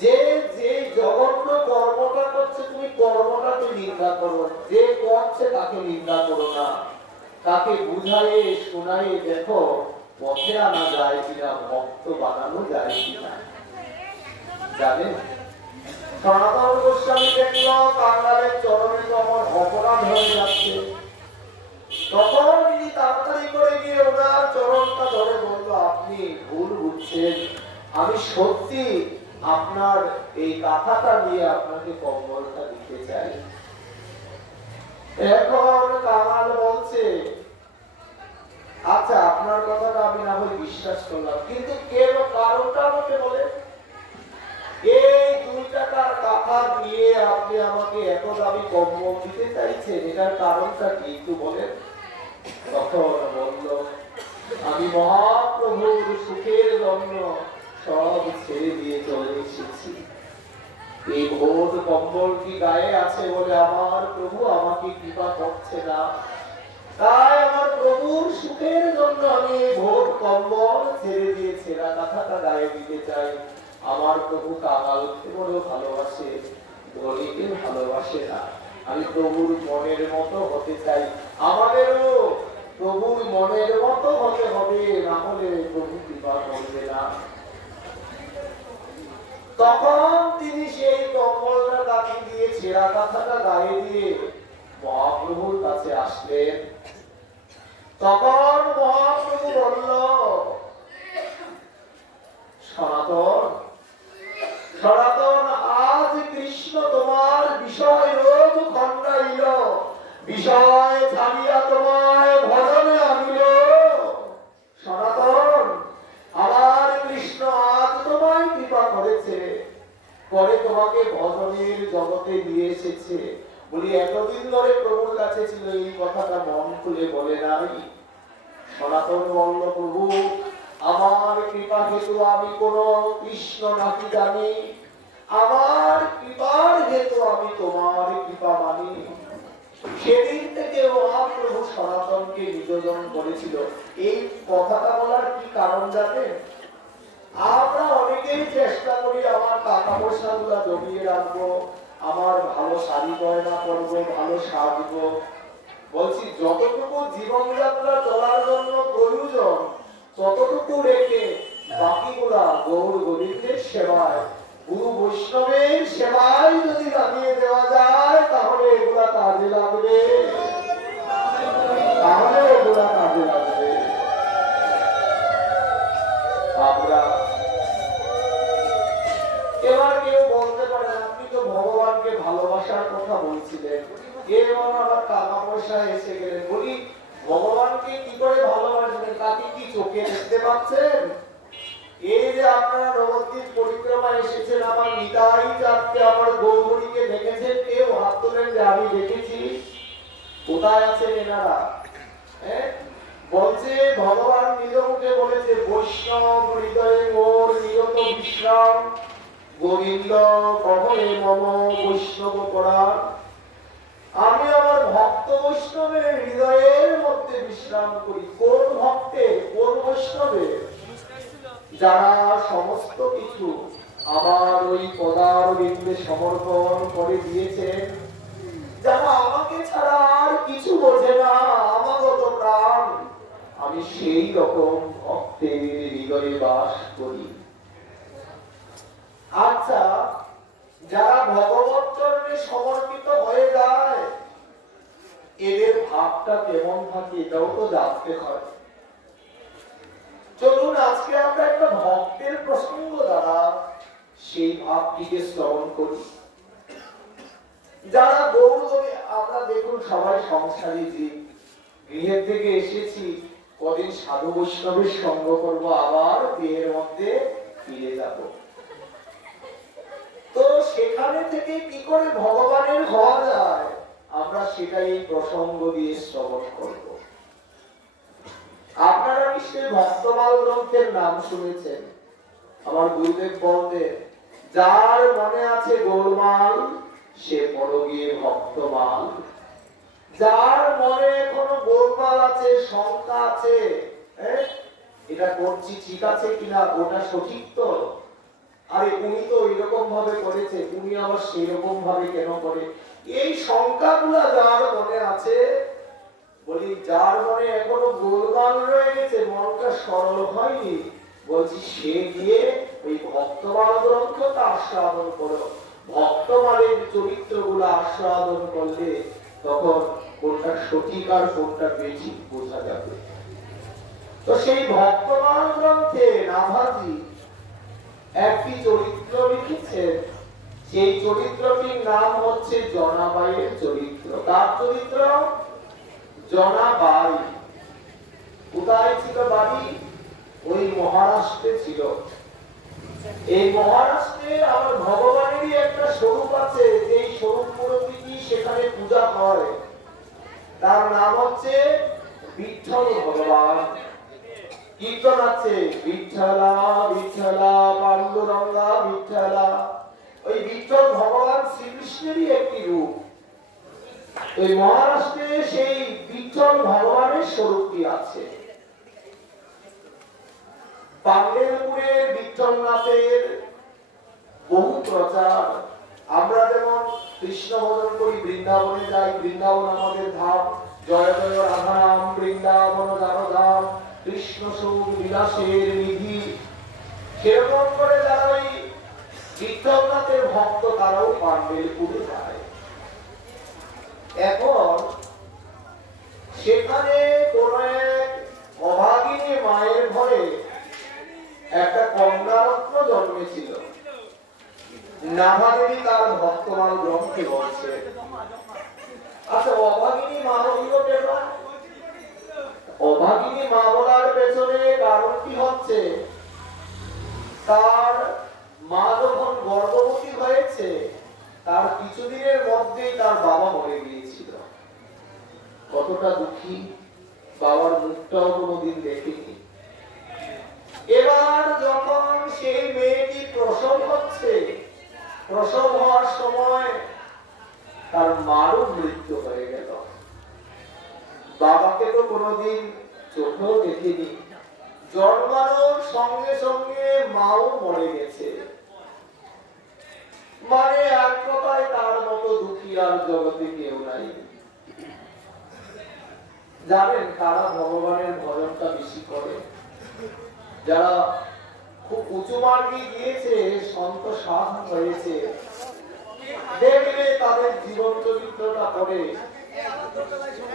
যে যে জঘন্য কর্মটা করছে, তুমি কর্মটাকে নিন্দা করো, যে করছে তাকে নিন্দা করো না, তাকে বুঝায়ে শোনায়ে দেখো পথে আনা যায় কিনা, ভক্ত বানানো যায় কিনা। জানেন, সনাতন গোস্বামী দেখলো কাঙালের চরণে তো আমার অপরাধ হয়ে যাচ্ছে, তখন তিনি তাড়াতাড়ি করে গিয়ে ওনার চরণটা ধরে বলল, আপনি ভুল বুঝছেন, আমি সত্যি আপনার এই কাঁথাটা নিয়ে আপনাকে কম্বলটা দিতে চাই। এখন কাঙাল বলছে, আচ্ছা আপনার কথাটা আমি না হয় বিশ্বাস করলাম, কিন্তু কেন কারণটা আমাকে বলে? এই 2 টাকার কাঁথা দিয়ে আপনি আমাকে এত দামি কম্বল দিতে চাইছেন, এটার কারণটা কি একটু বলেন। তখন বলল, আমি মহাপ্রভুর সুখের জন্য সব ছেড়ে দিয়ে চলে এসেছি। এই ভোট কম্বল কি গায়ে আছে বলে আমার প্রভু আমাকে কৃপা করছে না, তাই আমার প্রভুর সুখের জন্য আমি ভোট কম্বল ছেড়ে দিয়ে ছেঁড়া কাঁথাটা গায়ে দিতে চাই। আমার প্রভু কাঙালকে বড় ভালোবাসে, ধনীকে ভালোবাসে না। আমি প্রভুর মনের মতো হতে চাই, আমাদেরও প্রভুর মনের মতো হতে হবে, না হলে প্রভু কৃপা করবে না। তখন তিনি সেই কম্বলটা গায়ে দিয়ে, ছেঁড়া কাঁথাটা গায়ে দিয়ে মহাপ্রভুর কাছে আসলেন। তখন মহাপ্রভু বলল, সনাতন, সনাতন, আজ কৃষ্ণ তোমার বিষয় রোগ খণ্ডাইল, বিষয় ছাড়িয়া তোমায় ভজনে আনিল। সনাতন, আমার কৃষ্ণ আজ তোমায় কৃপা করেছে, পরে তোমাকে ভজনের জগতে নিয়ে এসেছে। বলি এতদিন ধরে প্রভুর কাছে ছিল, এই কথাটা মন খুলে বলে নাই। সনাতন বলল, প্রভু আমার কৃপা হেতু আমি কোন কৃষ্ণ নাকি জানি, আমার কৃপার হেতু আমি তোমার কৃপা মানি। সেদিন থেকে মহাপ্রভু সনাতনকে নিবেদন করেছিল। এই কথাটা বলার কি কারণ জানেন? আমরা অনেকেই চেষ্টা করি আমার টাকা পয়সা গুলা জমিয়ে রাখবো, আমার ভালো শাড়ি গয়না পরবো, ভালো সাজবো। বলছি যতটুকু জীবনযাত্রা চলার জন্য প্রয়োজন ততটুকু রেখে বাকিগুলা গৌর গোবিন্দের সেবায়, গুরু বৈষ্ণবের সেবায় যদি লাগিয়ে দেওয়া যায়, তাহলে এগুলা কাজে লাগবে, তাহলে এগুলা কাজে লাগবে। 1 ভালোবাসার কথা বলছিলেন, এবার আবার টাকা পয়সা এসে গেলেন। বলি ভগবানকে কি করে ভালোবাসবেন, তাকে কি চোখে দেখতে পাচ্ছেন? এই যে আপনারা নবদ্বীপ পরিক্রমা এসেছেন, আমার নিতাই চাঁদকে, আমার গৌরীকে দেখেছেন? কেউ হাত তোলেন যে আমি দেখেছি? কোথায় আছেন এনারা? বলছে ভগবান নিজ মুখে বলেছে, বৈষ্ণব হৃদয়ে মোর নিয়ত বিশ্রাম, গোবিন্দ কহে মম বৈষ্ণব পরাণ। আমি আমার ভক্ত বৈষ্ণবের হৃদয়ের মধ্যে বিশ্রাম করি। কোন ভক্তে, কোন বৈষ্ণবে? যারা সমস্ত কিছু আমার ওই পদার বিন্দে সমর্পণ করে দিয়েছেন, যারা আমাকে ছাড়া আর কিছু বোঝে না, আমাগত প্রাণ, আমি সেই রকম ভক্তের হৃদয়ে বাস করি। আচ্ছা, যারা ভগবত চরণে সমর্পিত হয়ে যায়, এদের ভাবটা কেমন থাকে এটাও তো জানতে হয়। চলুন আজকে আমরা একটা ভক্তের প্রসঙ্গ দ্বারা সেই ভাবটিকে শ্রবণ করি। যারা গৌরবে, আমরা দেখুন সবাই সংসারী জীব, গৃহের থেকে এসেছি, কদিন সাধু বৈষ্ণবের সঙ্গ করবো, আবার দেহের মধ্যে ফিরে যাব। তো সেখানে থেকে কি করে ভগবানের হওয়া যায়, আমরা সেটাই এই প্রসঙ্গ দিয়ে শ্রবণ করব। আপনারা নিশ্চয়ই ভক্তমাল গ্রন্থের নাম শুনেছেন। আমার গুরুদেব বলতেন, যার মনে আছে গোলমাল সে বড় গিয়ে ভক্তমাল। যার মনে এখনো গোলমাল আছে, শঙ্কা আছে, এটা করছি ঠিক আছে কিনা, ওটা সঠিক তো, আরে উনি তো এরকম ভাবে করেছে, উনি আবার সেরকম ভাবে কেন করে, এই শঙ্কাগুলা যার মনে আছে, বলি যার মনে এখনো গোলমাল রয়ে গেছে, মনটা সরল হয়নি, বলছি সে গিয়ে ওই ভক্তমাল গ্রন্থটা আস্বাদন করো। ভক্তমালের চরিত্রগুলো আস্বাদন করলে তখন কোনটা সঠিক আর কোনটা বেঠিক বোঝা যাবে। তো সেই ভক্তমাল গ্রন্থে নাভাজি একটি চরিত্র লিখেছেন, সেই চরিত্রটির নাম হচ্ছে জনাবাইয়ের চরিত্র। তার চরিত্র জনাবাই। কোথায় ছিল বাড়ি? ওই মহারাষ্ট্রে ছিল। এই মহারাষ্ট্রে আমার ভগবানেরই একটা স্বরূপ আছে, যেই স্বরূপ মূর্তি সেখানে পূজা হয়, তার নাম হচ্ছে বিঠ্ঠল ভগবান। কীর্তন আছে, বিঠ্ঠলা বিঠ্ঠলা পাণ্ডুরঙ্গা বিঠ্ঠলা। ওই বিঠ্ঠল ভগবান শ্রীকৃষ্ণেরই একটি রূপ। ওই মহারাষ্ট্রে সেই বিঠ্ঠল ভগবানের স্বরূপটি আছে। পাণ্ডেরপুরের বিঠ্ঠলনাথের বহু প্রচার। আমরা যেমন কৃষ্ণ ভজন করি, বৃন্দাবনে যাই, বৃন্দাবন আমাদের ধাম, জয় জয় রাধারাম বৃন্দাবন ধাম, কৃষ্ণ সুখ বিলাসের নিধি। সেরকম করে যারা ওই বিঠ্ঠলনাথের ভক্ত, তারাও পাণ্ডেরপুরে যায়। এখন সেখানে কোন এক অভাগিনী মায়ের ঘরে একটা কন্যারত্ন জন্মেছিল। নাভাদেবী তার ভক্তমাল গ্রন্থে বলছে। আচ্ছা, অভাগিনী মা হইল কেন? অভাগিনী মা বলার পেছনে কারণটি হচ্ছে, তার মা যখন গর্ভবতী হয়েছে, তার কিছুদিনের মধ্যেই তার বাবা মরে গিয়েছিল। কতটা দুঃখী, বাবার মুখটাও কোনোদিন দেখেনি। এবার যখন সেই মেয়েটি প্রসব হচ্ছে, প্রসব হওয়ার সময় তার মারও মৃত্যু হয়ে গেল। বাবাকে তো কোনোদিন চোখেও দেখিনি, জন্মানোর সঙ্গে সঙ্গে মাও মরে গেছে। মানে এক কথায় তার মতো দুঃখী আর জগতে কেউ নাই। জানেন কারা ভগবানের ভজনটা বেশি করে? যারা খুব উঁচু মার্গে গিয়েছে, সন্ত সাধু হয়েছে, দেখলে তাদের জীবন চরিত্রটা পড়ে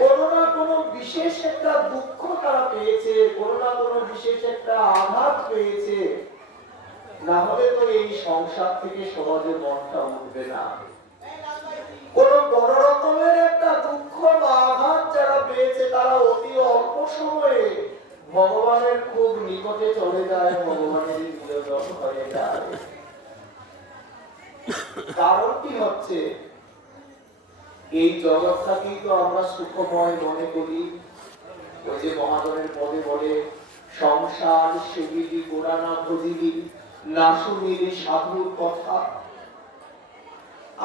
কোনো না কোনো বিশেষ একটা দুঃখ তারা পেয়েছে, কোনো না কোনো বিশেষ একটা আঘাত পেয়েছে, না হলে তো এই সংসার থেকে সমাজের মনটা উঠবে না। বড় রকমের একটা দুঃখ বা আঘাত যারা পেয়েছে তারা অতি অল্প সময়ে ভগবানের খুব নিকটে চলে যায়, ভগবানের নিয়োজন হয়ে যায়। কারণ কি হচ্ছে, এই জগৎটাকেই তো আমরা সুখময় মনে করি। ওই যে মহাজনের পদে বলে, সংসার সেবিলি গোড়ানা ভজিলি না শুনিলি সাধুর কথা।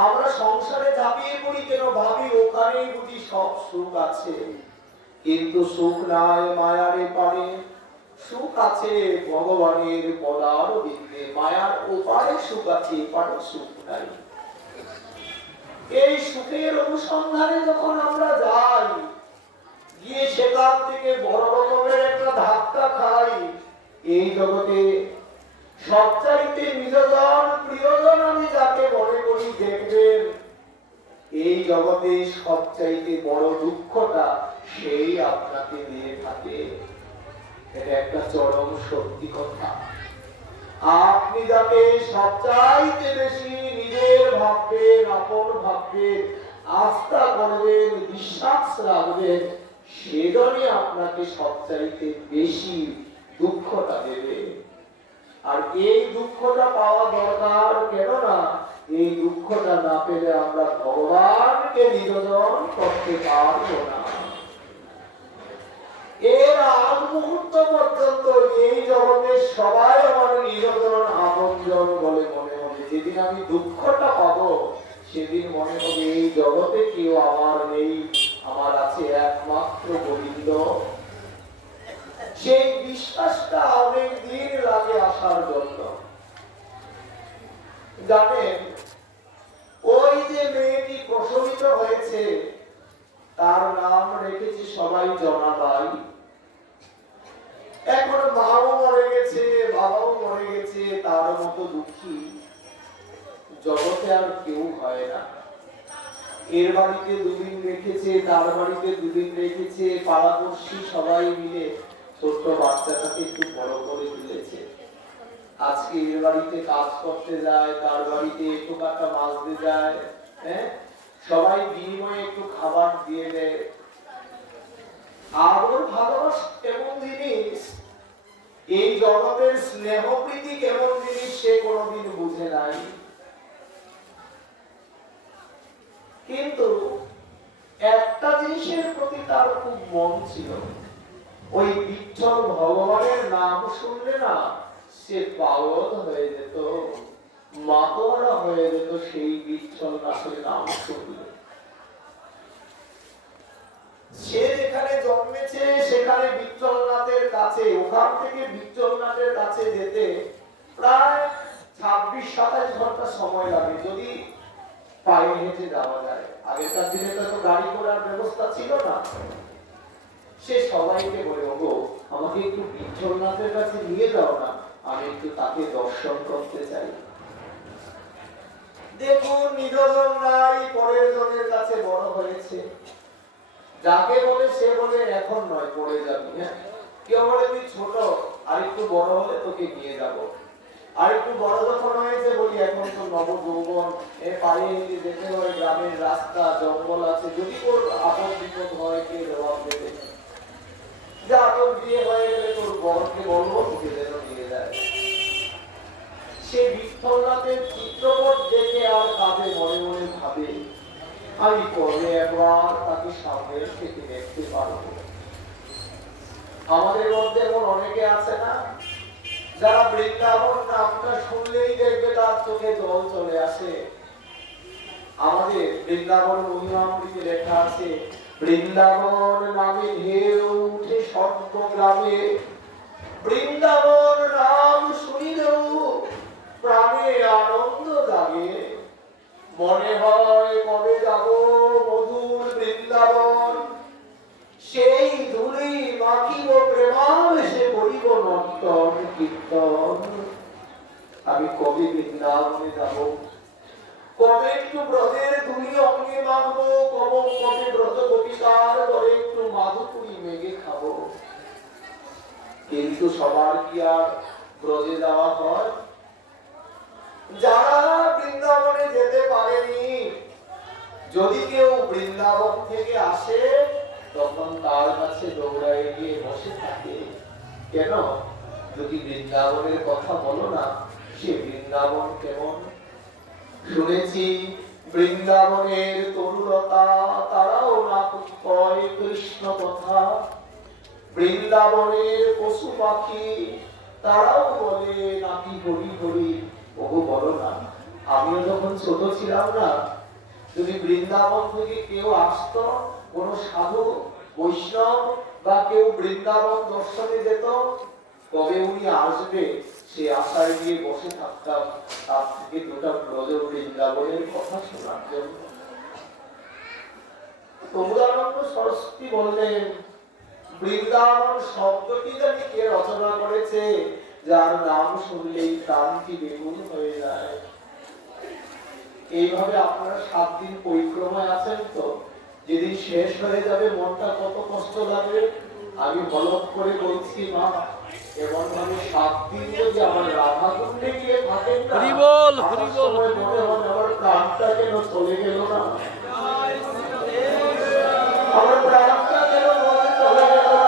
আমরা সংসারে ঝাঁপিয়ে পড়ি কেন, ভাবি ওখানেই বুঝি সব সুখ আছে। কিন্তু সুখ নাই মায়ারে পারে, সুখ আছে ভগবানের পদার বিন্দে। মায়ার ওপারে সুখ আছে, এপারে সুখ নাই। এই সুখের অনুসন্ধানে যখন আমরা যাই, গিয়ে সেখান থেকে বড় রকমের একটা ধাক্কা খাই। এই জগতে সবচাইতে নিজজন প্রিয়জন আমি যাকে মনে করি, দেখবেন এই জগতে সবচাইতে বড় দুঃখটা সেই আপনাকে দিয়ে থাকে। এটা একটা চরম সত্যি কথা। আপনি যাকে সবচাইতে বেশি নিজের ভাববেন, আপন ভাববেন, আস্থা করবেন, বিশ্বাস রাখবেন, সেজনই আপনাকে সবচাইতে বেশি দুঃখটা দেবে। আর এই দুঃখটা পাওয়া দরকার, কেননা এই দুঃখটা না পেলে আমরা ভগবানকে নিবেদন করতে পারবো না। এর আগ মুহূর্ত পর্যন্ত এই জগতের সবাই আমার নিবেদন আপনজন বলে মনে হবে। যেদিন আমি দুঃখটা পাবো, সেদিন মনে হবে এই জগতে কেউ আমার নেই, আমার আছে একমাত্র গোবিন্দ। সেই বিশ্বাসটা অনেক দিন লাগে আসার জন্য। জানেন, ওই যে মেয়েটি প্রসবিত হয়েছে, তার নাম রেখেছে সবাই জনাবাই। এখন মাও মরে গেছে, বাবাও মরে গেছে, তার মতো দুঃখী জগতে আর কেউ হয় না। এর বাড়িতে দুদিন রেখেছে, তার বাড়িতে দুদিন রেখেছে, পাড়াপড়শি সবাই মিলে ছোট্ট বাচ্চাটাকে একটু বড় করে তুলেছে। আজকে এর বাড়িতে কাজ করতে যায়, তার বাড়িতে একটু কাটা মাছ দিয়ে যায়, হ্যাঁ, সবাই বিনিময়ে একটু খাবার দিয়ে দেয়। আদর ভালোবাসা কেমন জিনিস, এই জগতের স্নেহ প্রীতি কেমন জিনিস, সে কোনোদিন বুঝে নাই। কিন্তু একটা জিনিসের প্রতি তার খুব মন ছিল, ওই বিঠল ভগবানের নাম শুনলে না সে পাগল হয়ে যেত, মাতোয়ারা হয়ে যেত সেই বিঠল নাথের নাম শুনলে। সে যেখানে জন্মেছে সেখানে বিঠলনাথের কাছে, ওখান থেকে বিঠলনাথের কাছে যেতে প্রায় 26-27 ঘন্টা সময় লাগে, যদি পায়ে হেঁটে যাওয়া যায়। আগেকার দিনে তো গাড়ি ঘোড়ার ব্যবস্থা ছিল না। সে সবাইকে বলে, ওগো আমাকে একটু বিঠলনাথের কাছে নিয়ে যাও না, আমি একটু তাকে দর্শন করতে চাই। দেখুন, নিজজন নাই, পরের জনের কাছে বড় হয়েছে। যাকে বলে সে বলে এখন নয়, পড়ে যাবি। হ্যাঁ, কেউ বলে তুই ছোট, আর একটু বড় হলে তোকে নিয়ে যাব। আর একটু বড় যখন হয়েছে বলি এখন তো নব যৌবন, এর পায়ে হেঁটে যেতে হয়, গ্রামের রাস্তা জঙ্গল আছে, যদি তোর আপদ বিপদ হয় কে জবাব দেবে। যা তোর বিয়ে হয়ে গেলে তোর বরকে বলবো তোকে যেন নিয়ে যায়। সে বিঠলনাথের চিত্রপট দেখে আর কাঁধে মনে মনে ভাবে, আমি কবে একবার তাকে সামনের থেকে দেখতে পারবো। আমাদের মধ্যে এমন অনেকে আছে না, যারা বৃন্দাবন নামটা শুনলেই দেখবে তার চোখে জল চলে আসে। আমাদের বৃন্দাবন মহিমামৃতে লেখা আছে, বৃন্দাবন নামে ঢেউ উঠে সর্বগ্রামে, বৃন্দাবন নাম শুনিলেও প্রাণে আনন্দ জাগে। মনে হয় কবে যাব মধুর বৃন্দাবন, সেই ধুলি মাখিব প্রেমাবেশে করিব নর্তন কীর্তন। আমি কবে বৃন্দাবনে যাব, কবে একটু ব্রজের ধুলি অঙ্গে মাখবো, কবে ব্রজ কবিতার ধরে একটু মাধুপুরি মেঘে খাবো। কিন্তু সবার কি আর ব্রজে যাওয়া হয়? যারা বৃন্দাবনে যেতে পারেনি, যদি কেউ বৃন্দাবন থেকে আসে তখন তার কাছে দৌড়ায় গিয়ে বসে থাকে। কেন? যদি বৃন্দাবনের কথা বলো না, সে বৃন্দাবন কেমন শুনেছি। বৃন্দাবনের তরুলতা তারাও না কয় কৃষ্ণ কথা। বৃন্দাবনের পশু পাখি তারাও বলে নাকি হরি হরি। ওগো বলো না, আমিও যখন ছোট ছিলাম না, যদি বৃন্দাবন থেকে কেউ আসতো, কোন সাধু বৈষ্ণব বা কেউ বৃন্দাবন দর্শনে যেত, কবে উনি আসবে সে আশায় গিয়ে বসে থাকতাম তার থেকে দুটা ব্রজ বৃন্দাবনের কথা শোনার জন্য। প্রভুদানন্দ সরস্বতী বললেন, বৃন্দাবন শব্দটি জানি কে রচনা করেছে, যার নাম শুনলেই প্রাণটি বেগুন হয়ে যায়। এইভাবে আপনারা 7 দিন পরিক্রমায় আছেন তো, যেদিন শেষ হয়ে যাবে মনটা কত কষ্ট লাগবে। আমি হলক করে বলছি মা, এমন ভাবে 7 দিন যদি আমার রাধা কুণ্ডে গিয়ে থাকেন না, হরি বল, আমার হরি বল, সময় হরি মনে বল। হয় আমার প্রাণটা কেন চলে গেল না, আমার প্রাণটা কেন মনে চলে গেল না।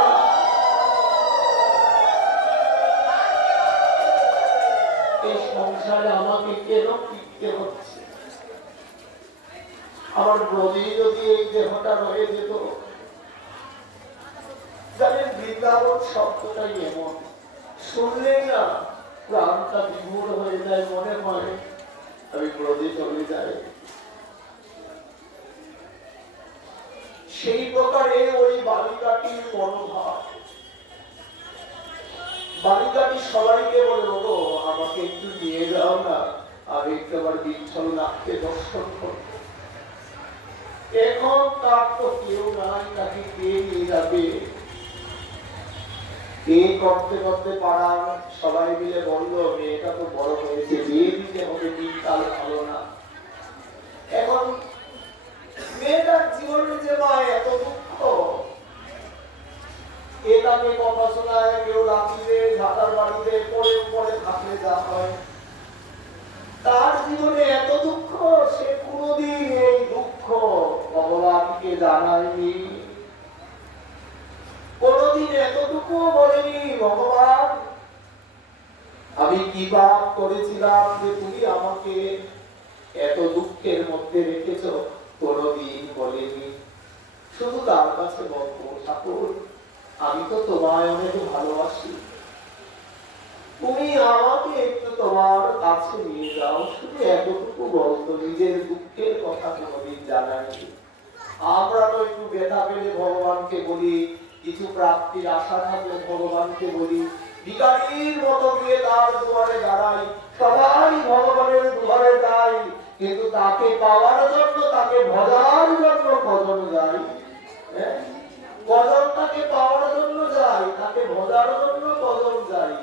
এই সংসারে আমাকে কেন টিকতে হচ্ছে? আমার ব্রজে যদি এই দেহটা রয়ে যেত। জানেন, বৃন্দাবন শব্দটাই এমন, শুনলেই না প্রাণটা বিমূঢ় হয়ে যায়, মনে হয় আমি ব্রজে চলে যাই। সেই প্রকারে ওই বালিকাটির মনোভাব। বালিকাটি সবাইকে বলে, ওগো আমাকে একটু নিয়ে যাও না, আমি একটু আবার বিচ্ছল নাককে দর্শন করব। এখন তার তো কেউ নাই, তাকে কে নিয়ে যাবে? এই করতে করতে পাড়ার সবাই মিলে বললো, মেয়েটা তো বড় হয়েছে, বিয়ে দিতে হবে, দিনকাল ভালো না। এখন মেয়েটার জীবনে যে মা এত দুঃখ, কে তাকে কথা শোনায়, কেউ রাত্রিতে ঝাঁটার বাড়িতে পড়ে পড়ে থাকলে যা হয়, তার জীবনে এত দুঃখ, সে কোনদিন এই দুঃখ ভগবানকে জানায়নি, কোনদিন এতটুকু বলেনি, ভগবান আমি কি পাপ করেছিলাম যে তুমি আমাকে এত দুঃখের মধ্যে রেখেছো, কোনদিন বলেনি। শুধু তার কাছে বলবো, ঠাকুর আমি তো তোমায় অনেক ভালোবাসি, তুমি আমাকে একটু তোমার কাছে নিয়ে যাও, শুধু এতটুকু বলতো, নিজের দুঃখের কথা কোনদিন জানায়নি। আমরা তো একটু ব্যথা পেলে ভগবানকে বলি, কিছু প্রাপ্তির আশা থাকলে ভগবানকে বলি, ভিখারির মতো গিয়ে তার দুয়ারে দাঁড়াই। সবাই ভগবানের দুয়ারে যায়, কিন্তু তাকে পাওয়ার জন্য, তাকে ভজার জন্য কজন যায়? কজন তাকে পাওয়ার জন্য যায়, তাকে ভজার জন্য কজন যায়?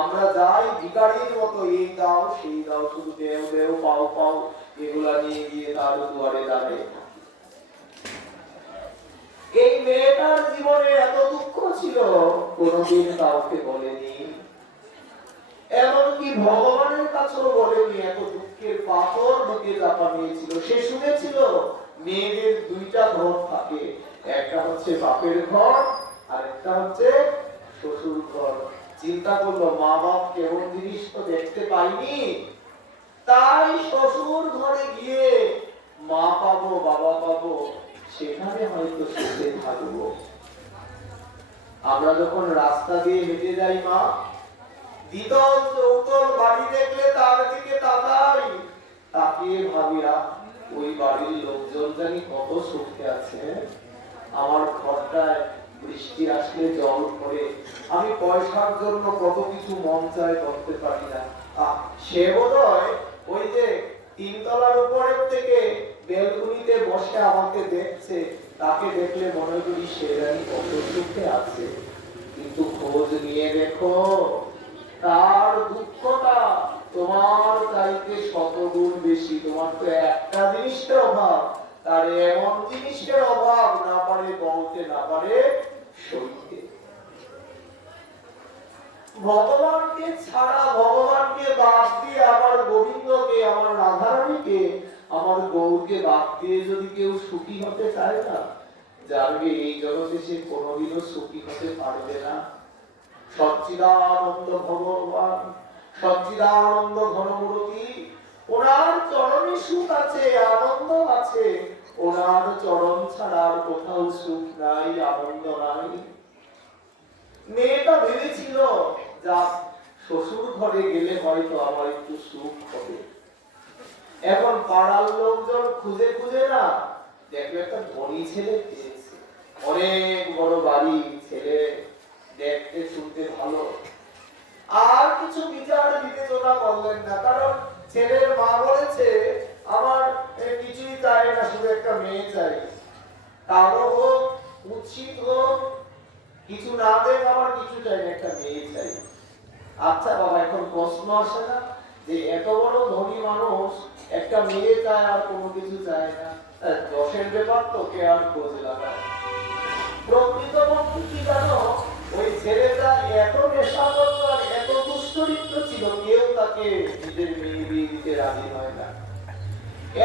আমরা যাই ভিখারির মতো, এই দাও সেই দাও, শুধু দেও দেও পাও পাও, এগুলা নিয়ে গিয়ে তার দুয়ারে দাঁড়ায়। এই মেয়েটার জীবনে এত দুঃখ ছিল, কোনদিন কাউকে বলেনি, এমনকি ভগবানের কাছেও বলেনি। এত দুঃখের পাথর বুকে চাপা নিয়েছিল। সে শুনেছিল মেয়েদের 2টা ঘর থাকে, একটা হচ্ছে বাপের ঘর আর একটা হচ্ছে শ্বশুর ঘর। চিন্তা করলো, মা বাপ কেমন জিনিস তো দেখতে পাইনি, তাই শ্বশুর ঘরে গিয়ে মা পাবো বাবা পাবো, সেখানে হয়তো সুখে থাকবো। আমরা যখন রাস্তা দিয়ে হেঁটে যাই মা, দ্বিতল চৌতল বাড়ি দেখলে তার দিকে তাকাই, তাকিয়ে ভাবিয়া ওই বাড়ির লোকজন জানি কত সুখে আছে। আমার ঘরটায় বৃষ্টি আসলে জল পড়ে, আমি পয়সার জন্য কত কিছু মন চায় করতে পারি না। সে বোধহয় ওই যে 3 তলার উপরের থেকে বেলকুনিতে বসে আমাকে দেখছে, তাকে দেখলে মনে করি সে জানি কত সুখে আছে। কিন্তু খোঁজ নিয়ে দেখো, তার দুঃখটা তোমার চাইতে 100 গুণ বেশি। তোমার তো একটা জিনিসের অভাব, তার এমন জিনিসের অভাব, না পারে বলতে, না পারে সইতে। ভগবানকে ছাড়া, ভগবানকে বাদ দিয়ে আমার গোবিন্দকে, আমার রাধারানীকে আমার বউকে বাদ দিয়ে যদি কেউ সুখী হতে চায় না, জানবে এই জগতে সে কোনোদিনও সুখী হতে পারবে না। সচ্চিদানন্দ ভগবান, সচ্চিদানন্দ ঘনমূর্তি, ওনার চরণে সুখ আছে, আনন্দ আছে। ওনার চরণ ছাড়া আর কোথাও সুখ নাই, আনন্দ নাই। মেয়েটা ভেবেছিল যা শ্বশুর ঘরে গেলে হয়তো আমার একটু সুখ হবে। এখন পাড়ার লোকজন খুঁজে খুঁজে না দেখবে একটা ধনী ছেলে পেয়েছে, অনেক বড় বাড়ি, ছেলে দেখতে শুনতে ভালো। আর কিছু বিচার বিবেচনা করলেন না, কারণ ছেলের মা বলেছে আমার কিছুই চাই না, শুধু একটা মেয়ে চাই। কালো হোক, উচিত হোক, কিছু না দেখ, আমার কিছু চাই না, একটা মেয়ে চাই। আচ্ছা বাবা, এখন প্রশ্ন আসে না যে এত বড় ধনী মানুষ একটা মেয়ে চায় আর কোনো কিছু চায় না, দোষের ব্যাপার তো, কে আর খোঁজ লাগায়? প্রকৃত বস্তু কি জানো, ওই ছেলেটা এত নেশা করতো আর এত দুশ্চরিত্র ছিল, কেউ তাকে নিজের মেয়ে বিয়ে দিতে রাজি হয় না।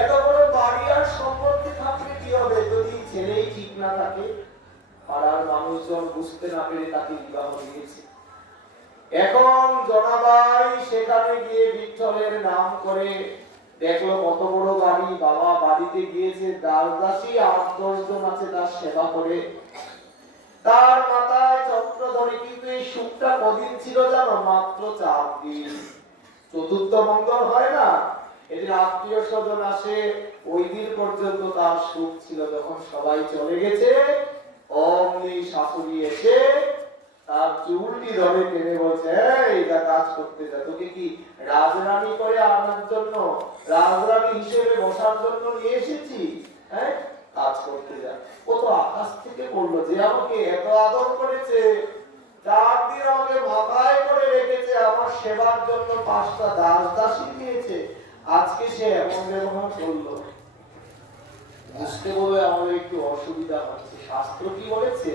এত বড় বাড়ি আর সম্পত্তি থাকলে কি হবে যদি ছেলেই ঠিক না থাকে? পাড়ার মানুষজন বুঝতে না পেরে তাকে বিবাহ দিয়েছে। এখন জনাবাই সেখানে গিয়ে বিঠ্ঠলের নাম করে দেখলো কত বড় বাড়ি, বাবা বাড়িতে গিয়েছে, দাসদাসী ৮-১০ জন আছে তার সেবা করে, তার মাথায় চক্র ধরে। কিন্তু এই সুখটা কদিন ছিল জানো? মাত্র ৪ দিন। চতুর্থ মঙ্গল হয় না, এদিন আত্মীয় স্বজন আসে, ওই দিন পর্যন্ত তার সুখ ছিল। যখন সবাই চলে গেছে, অমনি শাশুড়ি এসে তার চুলটি ধরে টেনে বলছে, এইটা কাজ করতে যা, তোকে কি রাজরানী করে আনার জন্য, রাজরানী হিসেবে বসার জন্য নিয়ে এসেছি? হ্যাঁ, কাজ করতে যা। ও তো আকাশ থেকে বললো যে আমাকে এত আদর করেছে, ৪ দিন আমাকে মাথায় করে রেখেছে, আমার সেবার জন্য ৫টা দাসদাসী দিয়েছে, আজকে সে এমন ব্যবহার করলো। বুঝতে বলে আমাদের একটু অসুবিধা হচ্ছে। শাস্ত্র কি বলেছে?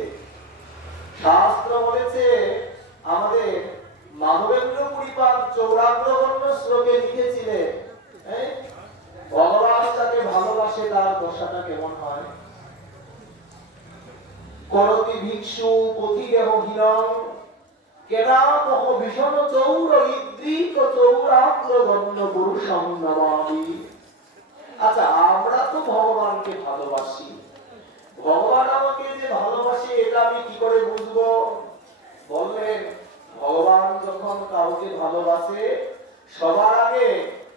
শাস্ত্র বলেছে, আমাদের মাধবেন্দ্র পুরীপাদ চৌরাগ্রবর্ণ শ্লোকে লিখেছিলেন, ভগবান যাকে ভালোবাসে তার দশাটা কেমন হয়। করতি ভিক্ষু পতিদেহ হীনং কেনামহ ভীষণ চৌর ইদ্রিক চৌরাগ্রবর্ণ পুরুষং নমামি। আচ্ছা, আমরা তো ভগবানকে ভালোবাসি, ভগবান আমাকে যে ভালোবাসে এটা আমি কি করে বুঝবো? বললেন, ভগবান যখন কাউকে ভালোবাসে সবার আগে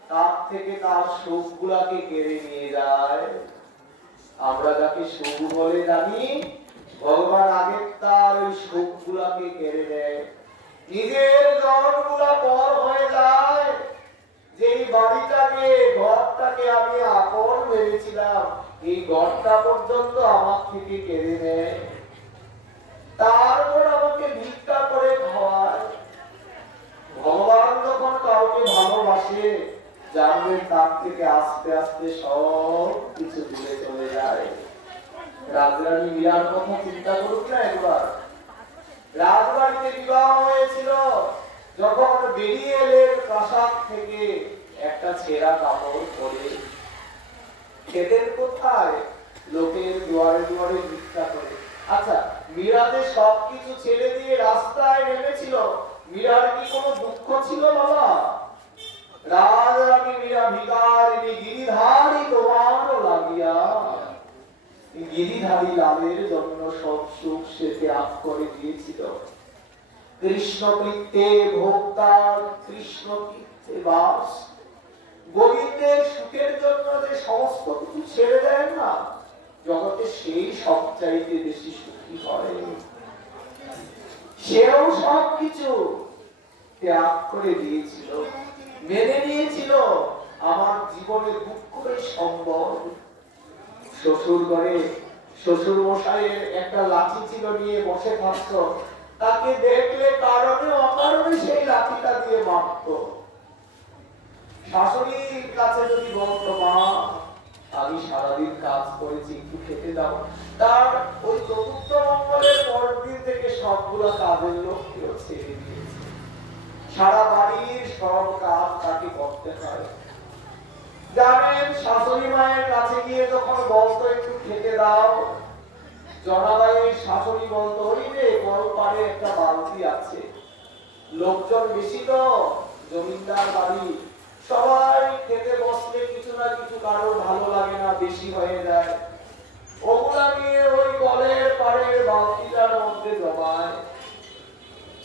তার থেকে তার সুখ গুলাকে কেড়ে নিয়ে যায়। আমরা যাকে সুখ বলে জানি, ভগবান আগে তার ওই সুখ গুলাকে কেড়ে নেয়। নিজের জন গুলা পর হয়ে যায়। যেই বাড়িটাকে, ঘরটাকে আমি আপন ভেবেছিলাম, এই ঘরটা পর্যন্ত আমার থেকে কেড়ে নেয়। তারপর আমাকে ভিক্ষা করে খাওয়ায়। ভগবান যখন কাউকে ভালোবাসে, জানবে তার থেকে আস্তে আস্তে সব কিছু দূরে চলে যায়। রাজরানী মীরার কথা চিন্তা করুক না একবার। রাজবাড়িতে বিবাহ হয়েছিল, যখন বেরিয়ে এলেন প্রাসাদ থেকে একটা ছেঁড়া কাপড় পরে। খেতেন কোথায়? লোকের দুয়ারে দুয়ারে ভিক্ষা করে। আচ্ছা, মীরা যে সবকিছু ছেড়ে দিয়ে রাস্তায় নেমেছিল, মীরার কি কোনো দুঃখ ছিল বাবা? রাজরানী মীরা ভিখারিণী গিরিধারী তোমার লাগিয়া, গিরিধারী লালের জন্য সব সুখ সে ত্যাগ করে দিয়েছিল। কৃষ্ণ কৃত্যে ভোক্তা, কৃষ্ণ কৃত্যে বাস। গোবিন্দের সুখের জন্য যে সমস্ত কিছু ছেড়ে দেন না, জগতে সেই সবচাইতে বেশি সুখী হয়। সেও সবকিছু ত্যাগ করে দিয়েছিল, মেনে নিয়েছিল। আমার জীবনে দুঃখের সম্বল। শ্বশুর ঘরে শ্বশুর মশাইয়ের একটা লাঠি ছিল, নিয়ে বসে থাকতো, তাকে দেখলে কারণে অকারণে সেই লাঠিটা দিয়ে মারত। শাশুড়ির কাছে যদি বলতো, মা আমি সারাদিন কাজ করেছি, একটু খেতে দাও, তার ওই চতুর্থ মঙ্গলের পরের দিন থেকে সবগুলো কাজের লোক কেউ ছেড়ে দিয়েছে। সারা বাড়ির সব কাজ তাকে করতে হয়। জানেন শাশুড়ি মায়ের কাছে গিয়ে যখন বলতো একটু খেতে দাও, জনাবাইয়ের শাশুড়ি বলতো ওই রে কল পাড়ে একটা বালতি আছে, লোকজন বেশি তো, জমিদার বাড়ি, সবাই খেতে বসলে কিছু না কিছু কারোর ভালো লাগে না, বেশি হয়ে যায়, ওগুলা নিয়ে ওই কলের পাড়ের বালতিটার মধ্যে জমায়।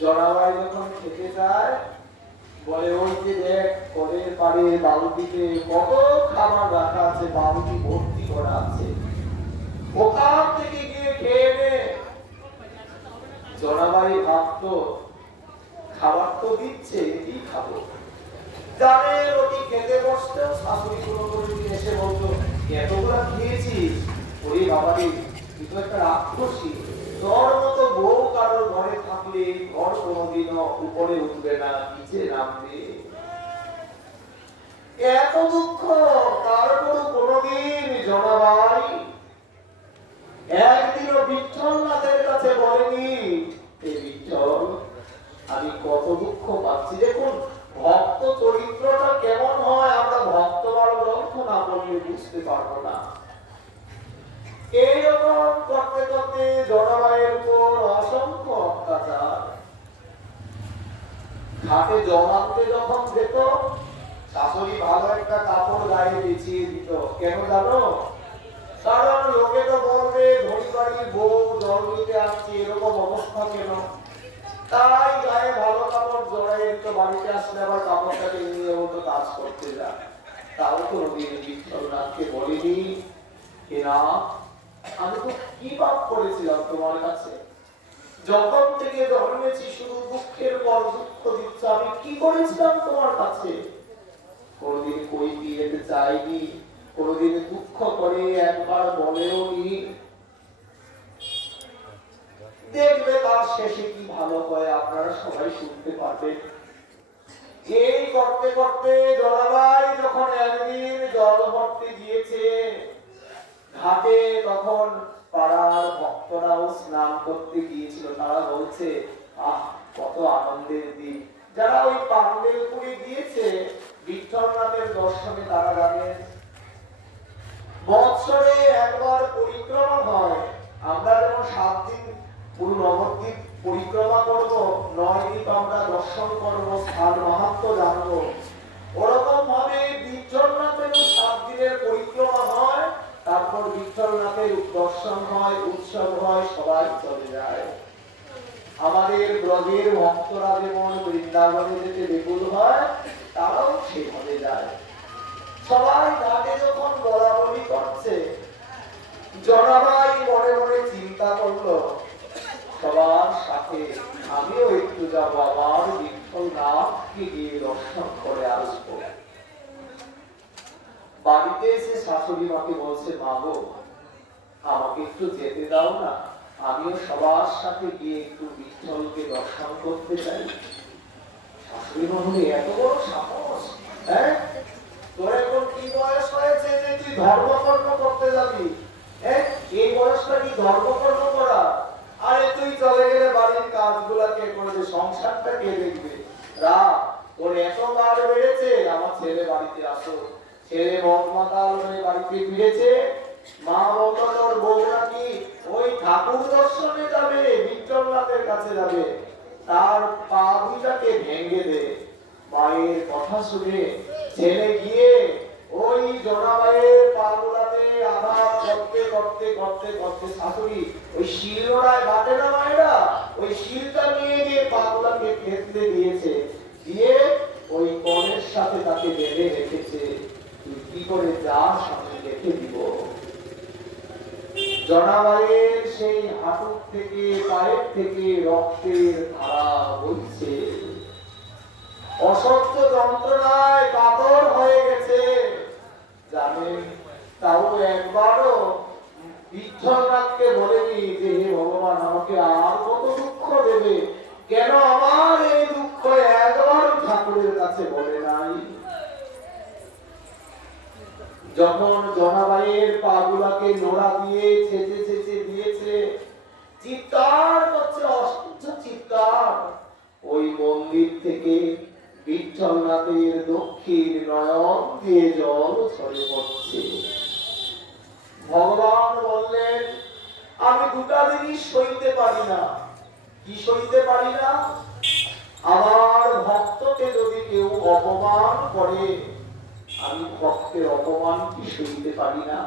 জনাবাই যখন খেতে যায় বলে ওই যে দেখ কলের পাড়ের বালতিতে কত খাবার রাখা আছে, বালতি ভর্তি করা আছে, ওখান থেকে গিয়ে খেয়ে নে। জনাবাই ভাবতো খাবার তো দিচ্ছে, কি খাবো। জানের ওটি খেতে বসতেও শাশুড়ি কোনো এসে বলতো এতগুলা খেয়েছিস, ওরে বাবারে তুই তো একটা রাক্ষসী, তোর মতো বউ কারোর ঘরে থাকলে ঘর কোনোদিনও উপরে উঠবে না, নিচে নামবে। এত দুঃখ তারপর কোনোদিন জনাবাই একদিনও বিঠ্ঠলনাথের কাছে বলেনি এ বিঠ্ঠল আমি কত দুঃখ পাচ্ছি। দেখুন ভক্ত চরিত্রটা কেমন হয় আমরা ভক্তবার গ্রন্থ না পড়লে বুঝতে পারবো না। এইরকম করতে করতে জনাবাইয়ের উপর অসংখ্য অত্যাচার। ঘাটে জল আনতে যখন যেত শাশুড়ি ভালো একটা কাপড় গায়ে বিছিয়ে দিত, কেন জানো? কারণ লোকে তো বলবে ধনী বাড়ির বউ জল নিতে আসছে, এরকম অবস্থা কেন? তাই গায়ে ভালো কাপড় জড়াই দিত, বাড়িতে আসলে আবার কাপড়টাকে নিয়ে হতো কাজ করতে যায়। তাও কোনোদিন বিঠ্ঠলনাথকে বলিনি এরা আমি তো কি পাপ করেছিলাম তোমার কাছে, যখন থেকে জন্মেছি শুধু দুঃখের পর দুঃখ দিচ্ছ, আমি কি করেছিলাম তোমার কাছে? কোনদিন কই দিয়ে চাইনি, কোনদিন দুঃখ করে একবার বলেও নি। দেখবে তার শেষে কি ভালো হয় আপনারা সবাই শুনতে পারবেন। এই করতে করতে জনাবাই যখন একদিন জল ভরতে গিয়েছে ঘাটে, তখন পাড়ার ভক্তরাও স্নান করতে গিয়েছিল। তারা বলছে আহ কত আনন্দের দিন। যারা ওই পান্ডের উপরে গিয়েছে বিঠ্ঠলনাথের দর্শনে তারা জানেন বৎসরে একবার পরিক্রমা হয়। আমরা যেমন 7 দিন পুরো নবদ্বীপ পরিক্রমা করব, 9 দ্বীপ আমরা দর্শন করব, স্থান মাহাত্ম্য জানবো, ওরকম ভাবে বিঠ্ঠলনাথের 7 দিনের পরিক্রমা হয়, তারপর বিঠ্ঠলনাথের দর্শন হয়, উৎসব হয়, সবাই চলে যায়। আমাদের ব্রজের ভক্তরা যেমন বৃন্দাবনে যেতে বিপুল হয়, তারাও সেভাবে যায়। সবাই ঘাটে যখন বলাবলি করছে জনাবাই মনে মনে চিন্তা করলো সবার সাথে আমিও একটু যাবো, আবার বিঠ্ঠলনাথকে গিয়ে দর্শন করে আসবো। বাড়িতে এসে শাশুড়ি মাকে বলছে মা গো আমাকে একটু যেতে দাও না, আমিও সবার সাথে গিয়ে একটু বিঠ্ঠলকে দর্শন করতে চাই। শাশুড়ি মা বলে এত বড় সাহস, হ্যাঁ তোর এখন কি বয়স হয়েছে যে তুই ধর্মকর্ম করতে যাবি? এই বয়সটা কি ধর্মকর্ম করা? আরে তুই চলে গেলে বাড়ির কাজগুলা কে করবে, সংসারটা কে দেখবে? রাত তোর এত বার বেড়েছে, আমার ছেলে বাড়িতে আসো। ছেলে মতমাতাল হয়ে বাড়িতে ফিরেছে, মা বলল তোর বউ নাকি ওই ঠাকুর দর্শনে যাবে, বিঠ্ঠলনাথের কাছে যাবে, তার পা দুইটাকে ভেঙে দে। মায়ের কথা শুনে ছেলে গিয়ে ওই জনাবাইয়ের পা গুলাতে আঘাত করতে করতে করতে করতে শাশুড়ি ওই শিলনোড়ায় বাটে না মায়েরা, ওই শিলটা নিয়ে গিয়ে পা গুলাকে খেতে দিয়েছে, দিয়ে ওই কলের সাথে তাকে বেঁধে রেখেছে। তুই কি করে যাস আমি রেখে দিব। জনাবাইয়ের সেই হাঁটুর থেকে পায়ের থেকে রক্তের ধারা বইছে, অসহ্য যন্ত্রণায় কাতর হয়ে গেছে। জানেন তাও একবারও বিঠ্ঠলনাথকে বলেনি যে হে ভগবান আমাকে আর কত দুঃখ দেবে, কেন আমার এই দুঃখ একবারও ঠাকুরের কাছে বলে নাই। যখন জনাবাইয়ের পা গুলাকে নোড়া দিয়ে ছেঁচে ছেঁচে দিয়েছে, চিৎকার করছে, অসহ্য চিৎকার। ওই মন্দির থেকে বিঠ্ঠলনাথের দক্ষিণ নয়ন দিয়ে জল ঝরে পড়ছে। ভগবান বললেন, আমি দুটা জিনিস সইতে পারি না। কি সইতে পারি না? আমার ভক্তকে যদি কেউ অপমান করে, আমি ভক্তের অপমান কি সইতে পারি না।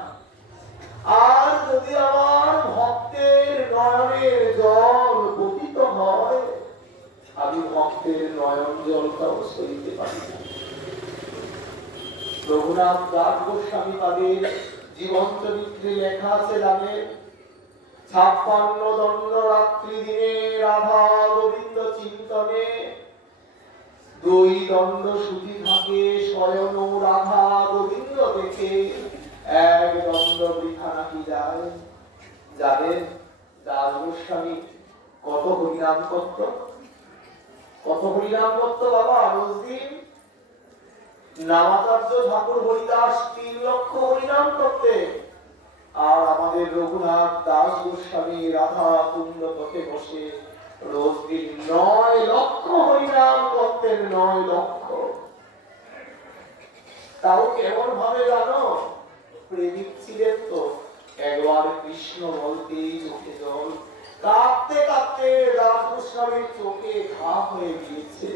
আর যদি আমার ভক্তের নয়নের জল পতিত হয়, আমি ভক্তের নয়ন জলটাও সইতে পারি না। রঘুনাথ দাস গোস্বামী তাদের জীবন চরিত্রে লেখা আছে, জানেন? 56 দণ্ড রাত্রি দিনে রাধা গোবিন্দ চিন্তনে, 2 দণ্ড সুতি থাকে শয়ন রাধা গোবিন্দ দেখে, 1 দণ্ড বৃথা নাকি যায়। জানেন দাস গোস্বামী কত হরিনাম করত? কত হরিনাম করত বাবা? রোজ দিন নামাচার্য ঠাকুর হরিদাস 3 লক্ষ হরিনাম করতে। আর আমাদের রঘুনাথ দাস গোস্বামী রাধা কুণ্ড পথে বসে রোজ দিন 9 লক্ষ হরিনাম করতেন। 9 লক্ষ। তাও কেমন ভাবে জানো? প্রেমিক ছিলেন তো। একবার কৃষ্ণ বলতেই চোখে জল, কাঁদতে কাঁদতে দাস গোস্বামীর চোখে ঘা হয়ে গিয়েছে।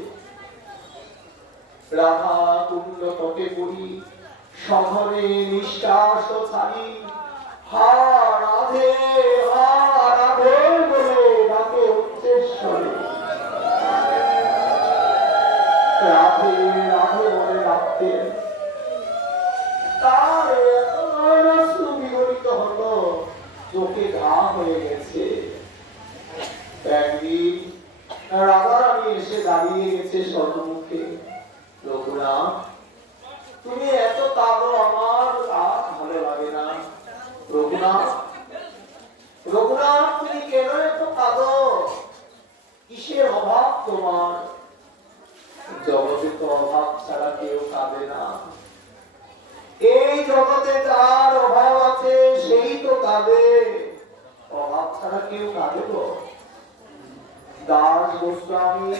রাধা কুণ্ড তটে পড়ি সঘনে নিঃশ্বাস ছাড়ি, হা রাধে বলে ডাকে উচ্চেশ্বরে। রাধে রাধে বলে ডাকতেন। তার এত নয়নাশ্রু বিগলিত হলো, চোখে ঘা হয়ে গেছে। একদিন রাধারানী এসে দাঁড়িয়ে গেছে স্বর্ণমুখে। রঘুনাথ, তুমি এত কাঁদো, আমার আর ভালো লাগে না। রঘুনাথ, রঘুনাথ, তুমি কেন এত কাঁদো? কিসের অভাব তোমার? জগতে তো অভাব ছাড়া কেউ কাঁদে না। এই জগতে যার অভাব আছে সেই তো কাঁদে, অভাব ছাড়া কেউ কাঁদে গো? দাস গোস্বামী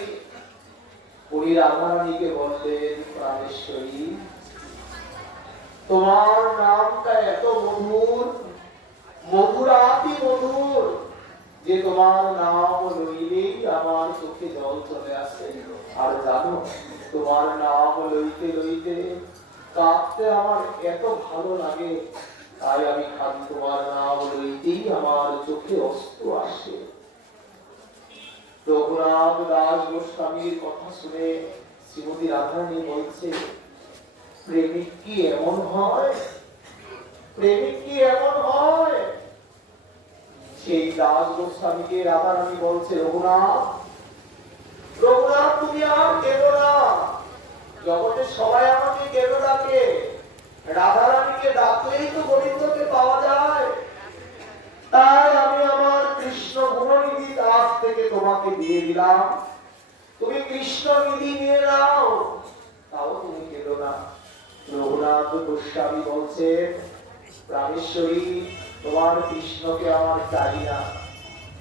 উনি রাধারানীকে বললেন, প্রাণেশ্বরী, তোমার নামটা এত মধুর, মধুরাতি মধুর, যে তোমার নাম লইলেই আমার চোখে জল চলে আসে। আর জানো, তোমার নাম লইতে লইতে কাঁদতে আমার এত ভালো লাগে, তাই আমি খালি তোমার নাম লইতেই আমার চোখে অশ্রু আসে। রঘুনাথ দাস গোস্বামীর কথা শুনে শ্রীমতী রাধারানী বলছে, প্রেমিক কি এমন হয়? প্রেমিক কি এমন হয়? সেই দাস গোস্বামীকে রাধারানী বলছে, রঘুনাথ, রঘুনাথ, তুমি আর কেঁদো না। জগতে সবাই আমাকে কেন ডাকে? রাধারানীকে ডাকলেই তো গোবিন্দকে পাওয়া যায়। তাই আমি আমার কৃষ্ণ গুণনিধি দাস থেকে তোমাকে দিয়ে দিলাম, তুমি কৃষ্ণ নিধি নিয়ে নাও। তাও তুমি কেঁদো না। রঘুনাথ গোস্বামী বলছে, প্রাণেশ্বরী, তোমার কৃষ্ণকে আমার চাই না।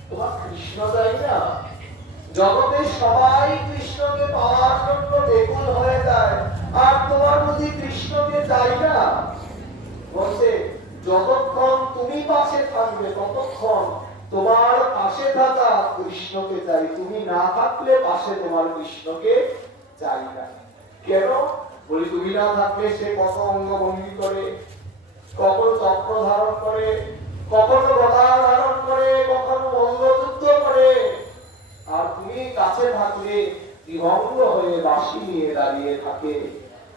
তোমার কৃষ্ণ চাই না? জগতে সবাই কৃষ্ণকে পাওয়ার জন্য বেকুল হয়ে যায়, আর তোমার বুঝি কৃষ্ণকে চাই না? বলছে, যতক্ষণ তুমি পাশে থাকবে ততক্ষণ তোমার পাশে থাকা কৃষ্ণকে চাই, তুমি না থাকলে পাশে তোমার কৃষ্ণকে চাই না। কেন? বলি, তুমি না থাকলে সে কত অঙ্গ ভঙ্গি করে, কখনো চক্র ধারণ করে, কখনো গদা ধারণ করে, কখনো মল্লযুদ্ধ করে, আর তুমি কাছে থাকলে বিভঙ্গ হয়ে বাঁশি নিয়ে দাঁড়িয়ে থাকে।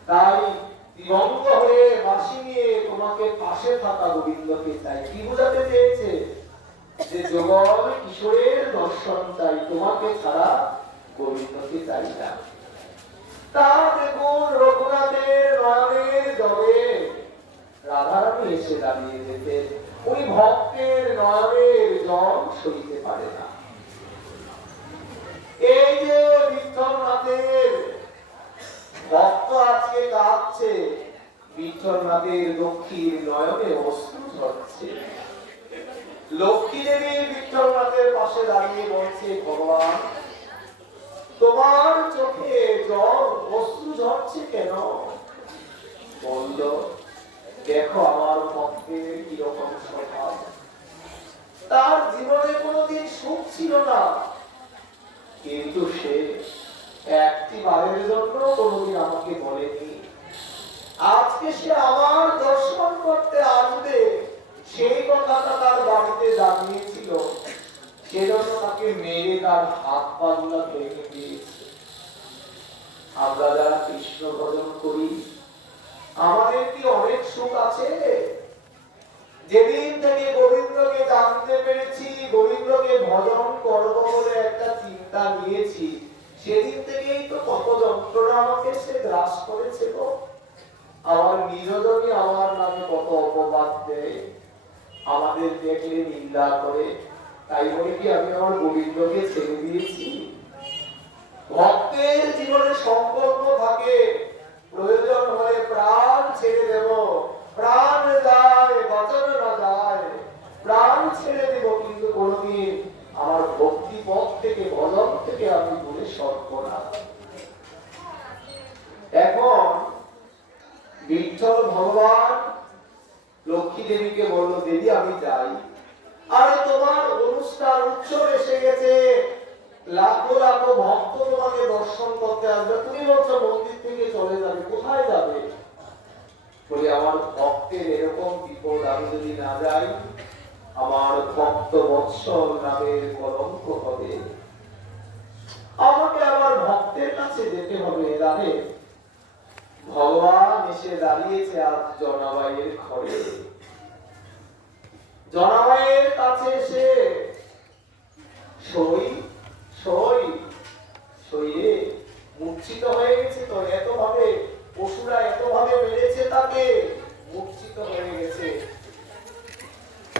তাই বিভঙ্গ হয়ে বাঁশি নিয়ে তোমাকে পাশে থাকা গোবিন্দকে চাই। কি বোঝাতে চেয়েছে? যে যুগল কিশোরের দর্শন চাই, তোমাকে ছাড়া গোবিন্দকে চাই না। তা দেখুন, রঘুনাথের নয়নের জলে রাধারানী এসে দাঁড়িয়ে যেতেন। ওই ভক্তের নয়নের জল সইতে পারে না। এই যে বিঠ্ঠলনাথের ভক্ত আজকে কাঁদছে, বিঠ্ঠলনাথের দক্ষিণ নয়নে অশ্রু ঝরছে। লক্ষ্মী দেবী বিঠ্ঠলনাথের পাশে দাঁড়িয়ে বলছে, ভগবান, তোমার চোখে জল ঝরছে কেন? বলল, দেখো আমার ভক্তের কিরকম স্বভাব। তার জীবনে কোনোদিন সুখ ছিল না, কিন্তু সে একটি বারের জন্য কোনোদিন আমাকে বলেনি আজকে সে আমার দর্শন করতে আসবে। সেই কথাটা তার বাড়িতে জানিয়েছিল, সেজন্য তাকে মেরে তার হাত পা গুলা ভেঙে দিয়েছে। আমরা যারা কৃষ্ণ ভজন করি, আমাদের কি অনেক সুখ আছে? যেদিন থেকে গোবিন্দকে জানতে পেরেছি, গোবিন্দকে ভজন করব বলে একটা চিন্তা নিয়েছি, সেদিন থেকেই তো কত যন্ত্রণা আমাকে সে গ্রাস করেছে গো। আমার নিরজনই আমার নামে কত অপবাদ দেয়, আমাদের দেখলে নিন্দা করে। তাই বলে কি আমি আমার গোবিন্দকে ছেড়ে দিয়েছি? ভক্তের জীবনে সংকল্প থাকে, প্রয়োজন হলে প্রাণ ছেড়ে দেব, প্রাণ যায় বচন না যায়, প্রাণ ছেড়ে দেব, কিন্তু কোনদিন আমার ভক্তি পথ থেকে, ভজন থেকে আমি দূরে সরব না। এখন বিঠ্ঠল ভগবান লক্ষ্মী দেবীকে বলল, দেবী আমি যাই। আরে তোমার অনুষ্ঠান উৎসব এসে গেছে, লাখো লাখো ভক্ত তোমাকে দর্শন করতে আসবে, তুমি বলছো মন্দির থেকে চলে যাবে, কোথায় যাবে? বলে আমার ভক্তের এরকম বিপদ, আমি যদি না যাই আমার ভক্ত বৎসল নামের কলঙ্ক হবে, আমাকে আমার ভক্তের কাছে যেতে হবে। জানে ভগবান এসে দাঁড়িয়েছে আজ জনাবাইয়ের ঘরে। জনাবাইয়ের কাছে এসে সই সই সইয়ে মূর্ছিত হয়ে গেছে। তো এত ভাবে পশুরা এত ভাবে মেরেছে তাকে, মূর্ছিত হয়ে গেছে।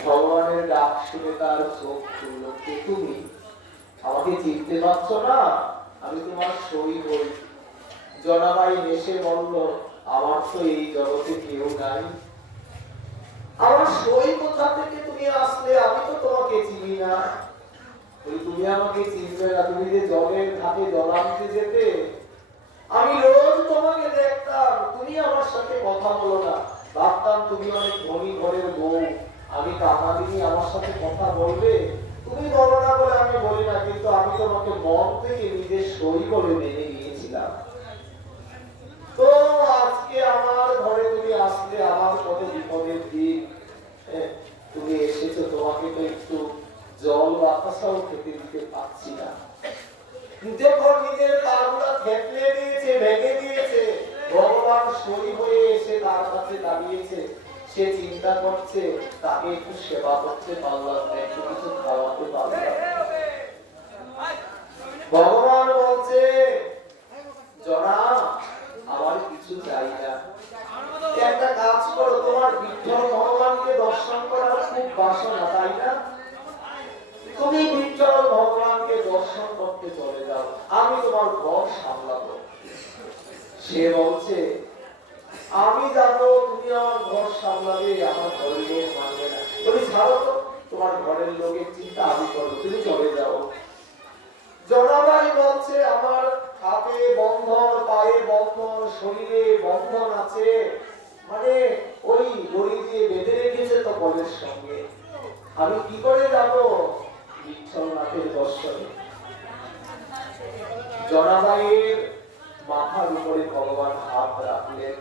ভগবানের ডাক শুনে তার চোখ খুলল, কে তুমি? আমাকে চিনতে পারছো না? আমি তোমার সই হই। জনাবাই হেসে বলল, আমার তো এই জগতে কেউ নাই, আমার সই কোথা থেকে তুমি আসলে? আমি তো তোমাকে চিনি না। তুমি আমাকে চিনবে না? তুমি যে জলের ঘাটে জল আনতে যেতে, আমি রোজ তোমাকে দেখতাম, তুমি আমার সাথে কথা বলো না, ভাবতাম তুমি অনেক ধনী ঘরের বউ, আমি কামালিনী, আমার সাথে কথা বলবে, তুমি বলো না বলে আমি বলি না, কিন্তু আমি তোমাকে মন থেকে নিজের সই বলে মেনে নিয়েছিলাম। তো আজকে আমার ঘরে তুমি আসলে, আমার কত বিপদের দিন, তুমি এসেছো, তোমাকে তো একটু জল বাতাসাও খেতে দিতে পারছি না। যখন নিজের পাগুলা থেতলে দিয়েছে, ভেঙে দিয়েছে, ভগবান সই হয়ে এসে তার কাছে দাঁড়িয়েছে, সে চিন্তা করছে তাকে একটু সেবা করতে পারলাম না, একটু কিছু খাওয়াতে পারলাম। ভগবান বলছে, জনা আমার কিছু চাই না, একটা কাজ করো, তোমার বিঠ্ঠল ভগবানকে দর্শন করার খুব বাসনা, তাই না? তুমি বিঠ্ঠল ভগবানকে দর্শন করতে চলে যাও, আমি তোমার ঘর সামলাবো। সে বলছে, আমি জানো তুমি আমার ঘর সামলাবে, আমার ঘরের লোক মানবে না। তুমি ছাড়ো তো, তোমার ঘরের লোকের চিন্তা আমি করবো, তুমি চলে যাও। জনাবাই বলছে, আমার হাতে বন্ধন, পায়ে বন্ধন, শরীরে বন্ধন আছে, মানে ওই দড়ি দিয়ে বেঁধে রেখেছে তো বলের সঙ্গে, আমি কি করে যাব বিঠ্ঠলনাথের দর্শনে? জনাবাইয়ের মাথার উপরে ভগবান হাত রাখলেন,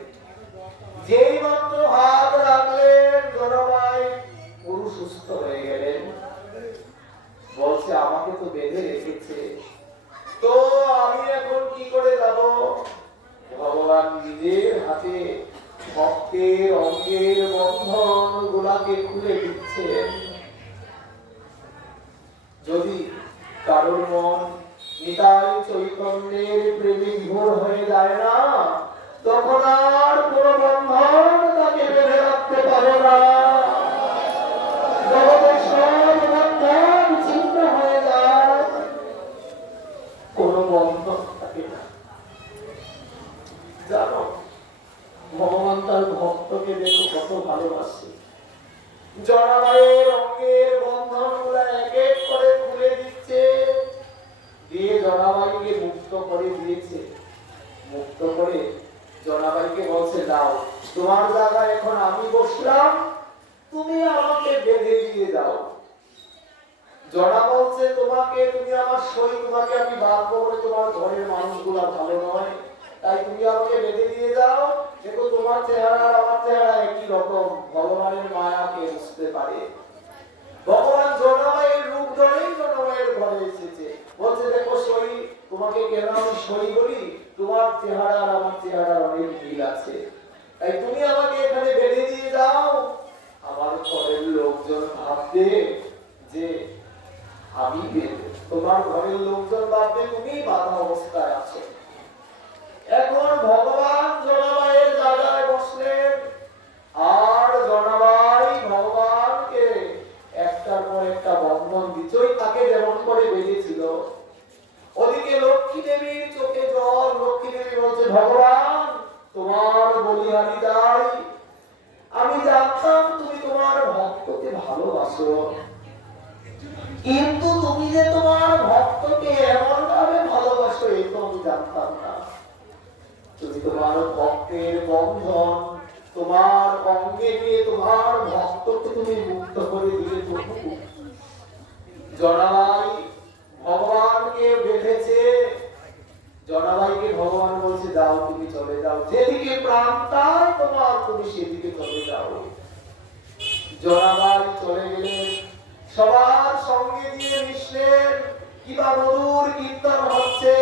যেই মাত্র হাত রাখলেন জনাবাই পুরো সুস্থ হয়ে গেলেন। বলছে, আমাকে তো বেঁধে রেখেছে, তো আমি এখন কি করে যাব? ভগবান নিজের হাতে ভক্তের অঙ্গের বন্ধন গুলাকে খুলে দিচ্ছেন। যদি কারোর মন নিতাই চৈতন্যের প্রেমে বিভোর হয়ে যায় না, তখন আর কোন বন্ধন তাকে বেঁধে রাখতে পারে না। জগতের সব বন্ধন ছিন্ন হয়ে যায়, কোন বন্ধন থাকে না। জানো ভগবান তার ভক্তকে দেখো কত ভালোবাসে। জনাবাইয়ের অঙ্গের বন্ধন গুলা এক এক করে খুলে দিচ্ছে, দিয়ে জনাবাইকে মুক্ত করে দিয়েছে। মুক্ত মুক্ত করে জনাবাইকে বলছে, দাও তোমার জায়গায় এখন আমি বসলাম, তুমি আমাকে বেঁধে দিয়ে দাও। জনা বলছে, তোমাকে, তুমি আমার সই, তোমাকে আমি বাঁধবো বলে তোমার ঘরের মানুষগুলা ভালো নয়, তাই তুমি আমাকে বেঁধে দিয়ে দাও। দেখো তোমার চেহারা আর আমার চেহারা একই রকম, ভগবানের মায়াকে বুঝতে পারে। ভগবান জনাবাইয়ের রূপ ধরেই জনাবাইয়ের ঘরে এসেছে, বলছে দেখো সই, তোমাকে কেন আমি সই বলি, তোমার চেহারা আর আমার চেহারা অনেক মিল আছে, তাই তুমি আমাকে এখানে বেঁধে দিয়ে দাও। আমার ঘরের লোকজন ভাববে যে আমি বেঁধে, তোমার ঘরের লোকজন ভাববে তুমি বাধা অবস্থায় আছো। এখন ভগবান জনাবাইয়ের জায়গায় বসলেন, আর জনাবাই ভগবানকে একটার পর একটা বন্ধন দিচ্ছই, তাকে যেমন করে বেঁধেছিল। ওদিকে লক্ষ্মী দেবীর চোখে জল, লক্ষ্মী দেবী বলছে, ভগবান তোমার বলিহারি যাই, আমি জানতাম তুমি তোমার ভক্তকে ভালোবাসো, কিন্তু তুমি যে তোমার ভক্তকে এমন ভাবে ভালোবাসো এই তো আমি জানতাম না। তুমি তোমার ভক্তের বন্ধন তোমার অঙ্গে নিয়ে তোমার ভক্তকে তুমি মুক্ত করে দিলে। জনাবাই ভগবানকে বেঁধেছে, জনাবাইকে ভগবান বলছে, যাও তুমি চলে যাও, যেদিকে প্রাণ তাই তোমার, তুমি সেদিকে চলে যাও। জনাবাই চলে গেলেন, সবার সঙ্গে দিয়ে মিশলেন, কিবা মধুর কীর্তন হচ্ছে,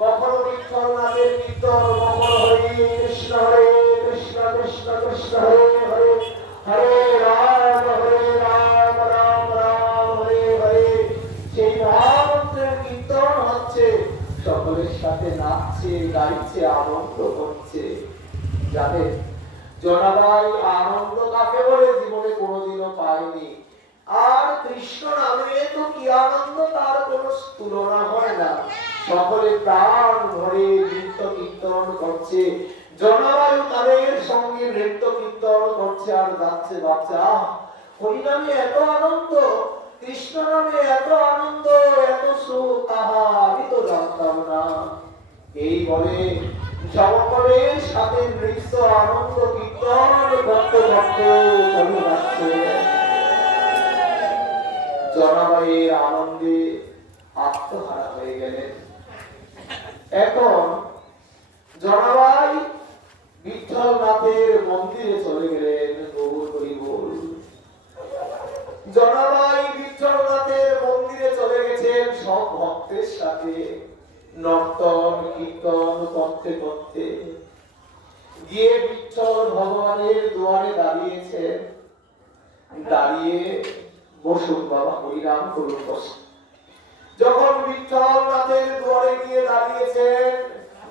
কখনো বিঠ্ঠলনাথের কীর্তন, কখনো হরে কৃষ্ণ কৃষ্ণ কৃষ্ণ হরে হরে, হরে রাম রাম রাম হরে হরে, সেই মহামন্ত্রের কীর্তন হচ্ছে, সকলের সাথে নাচছে গাইছে আনন্দ করছে। জানেন জনাবাই আনন্দ কাকে বলে জীবনে কোনোদিনও পায়নি, আর কৃষ্ণ নামে তো কি আনন্দ, তার কোনো তুলনা হয় না। সকলে প্রাণ ভরে নৃত্য কীর্তন করছে, জনাবায়ু তাদের সঙ্গে নৃত্য কীর্তন করছে আর যাচ্ছে, বাচ্চা হরি নামে এত আনন্দ, কৃষ্ণ নামে এত আনন্দ, এত সুখ, আহা আমি তো জানতাম না। এই বলে সকলের সাথে নৃত্য আনন্দ কীর্তন করতে করতে চলে যাচ্ছে। জনাবাইয়ের আনন্দে আত্মহারা হয়ে গেলেন। এখন জনাবাই বিঠ্ঠলনাথের মন্দিরে চলে গেলেন। গৌর হরি বল। জনাবাই বিঠ্ঠলনাথের মন্দিরে চলে গেছেন সব ভক্তের সাথে, নর্তন কীর্তন করতে করতে গিয়ে বিঠ্ঠল ভগবানের দুয়ারে দাঁড়িয়েছেন। দাঁড়িয়ে বসুন বাবা, হরিনাম করুন, বসুন। যখন বিঠ্ঠলনাথের দুয়ারে গিয়ে দাঁড়িয়েছেন,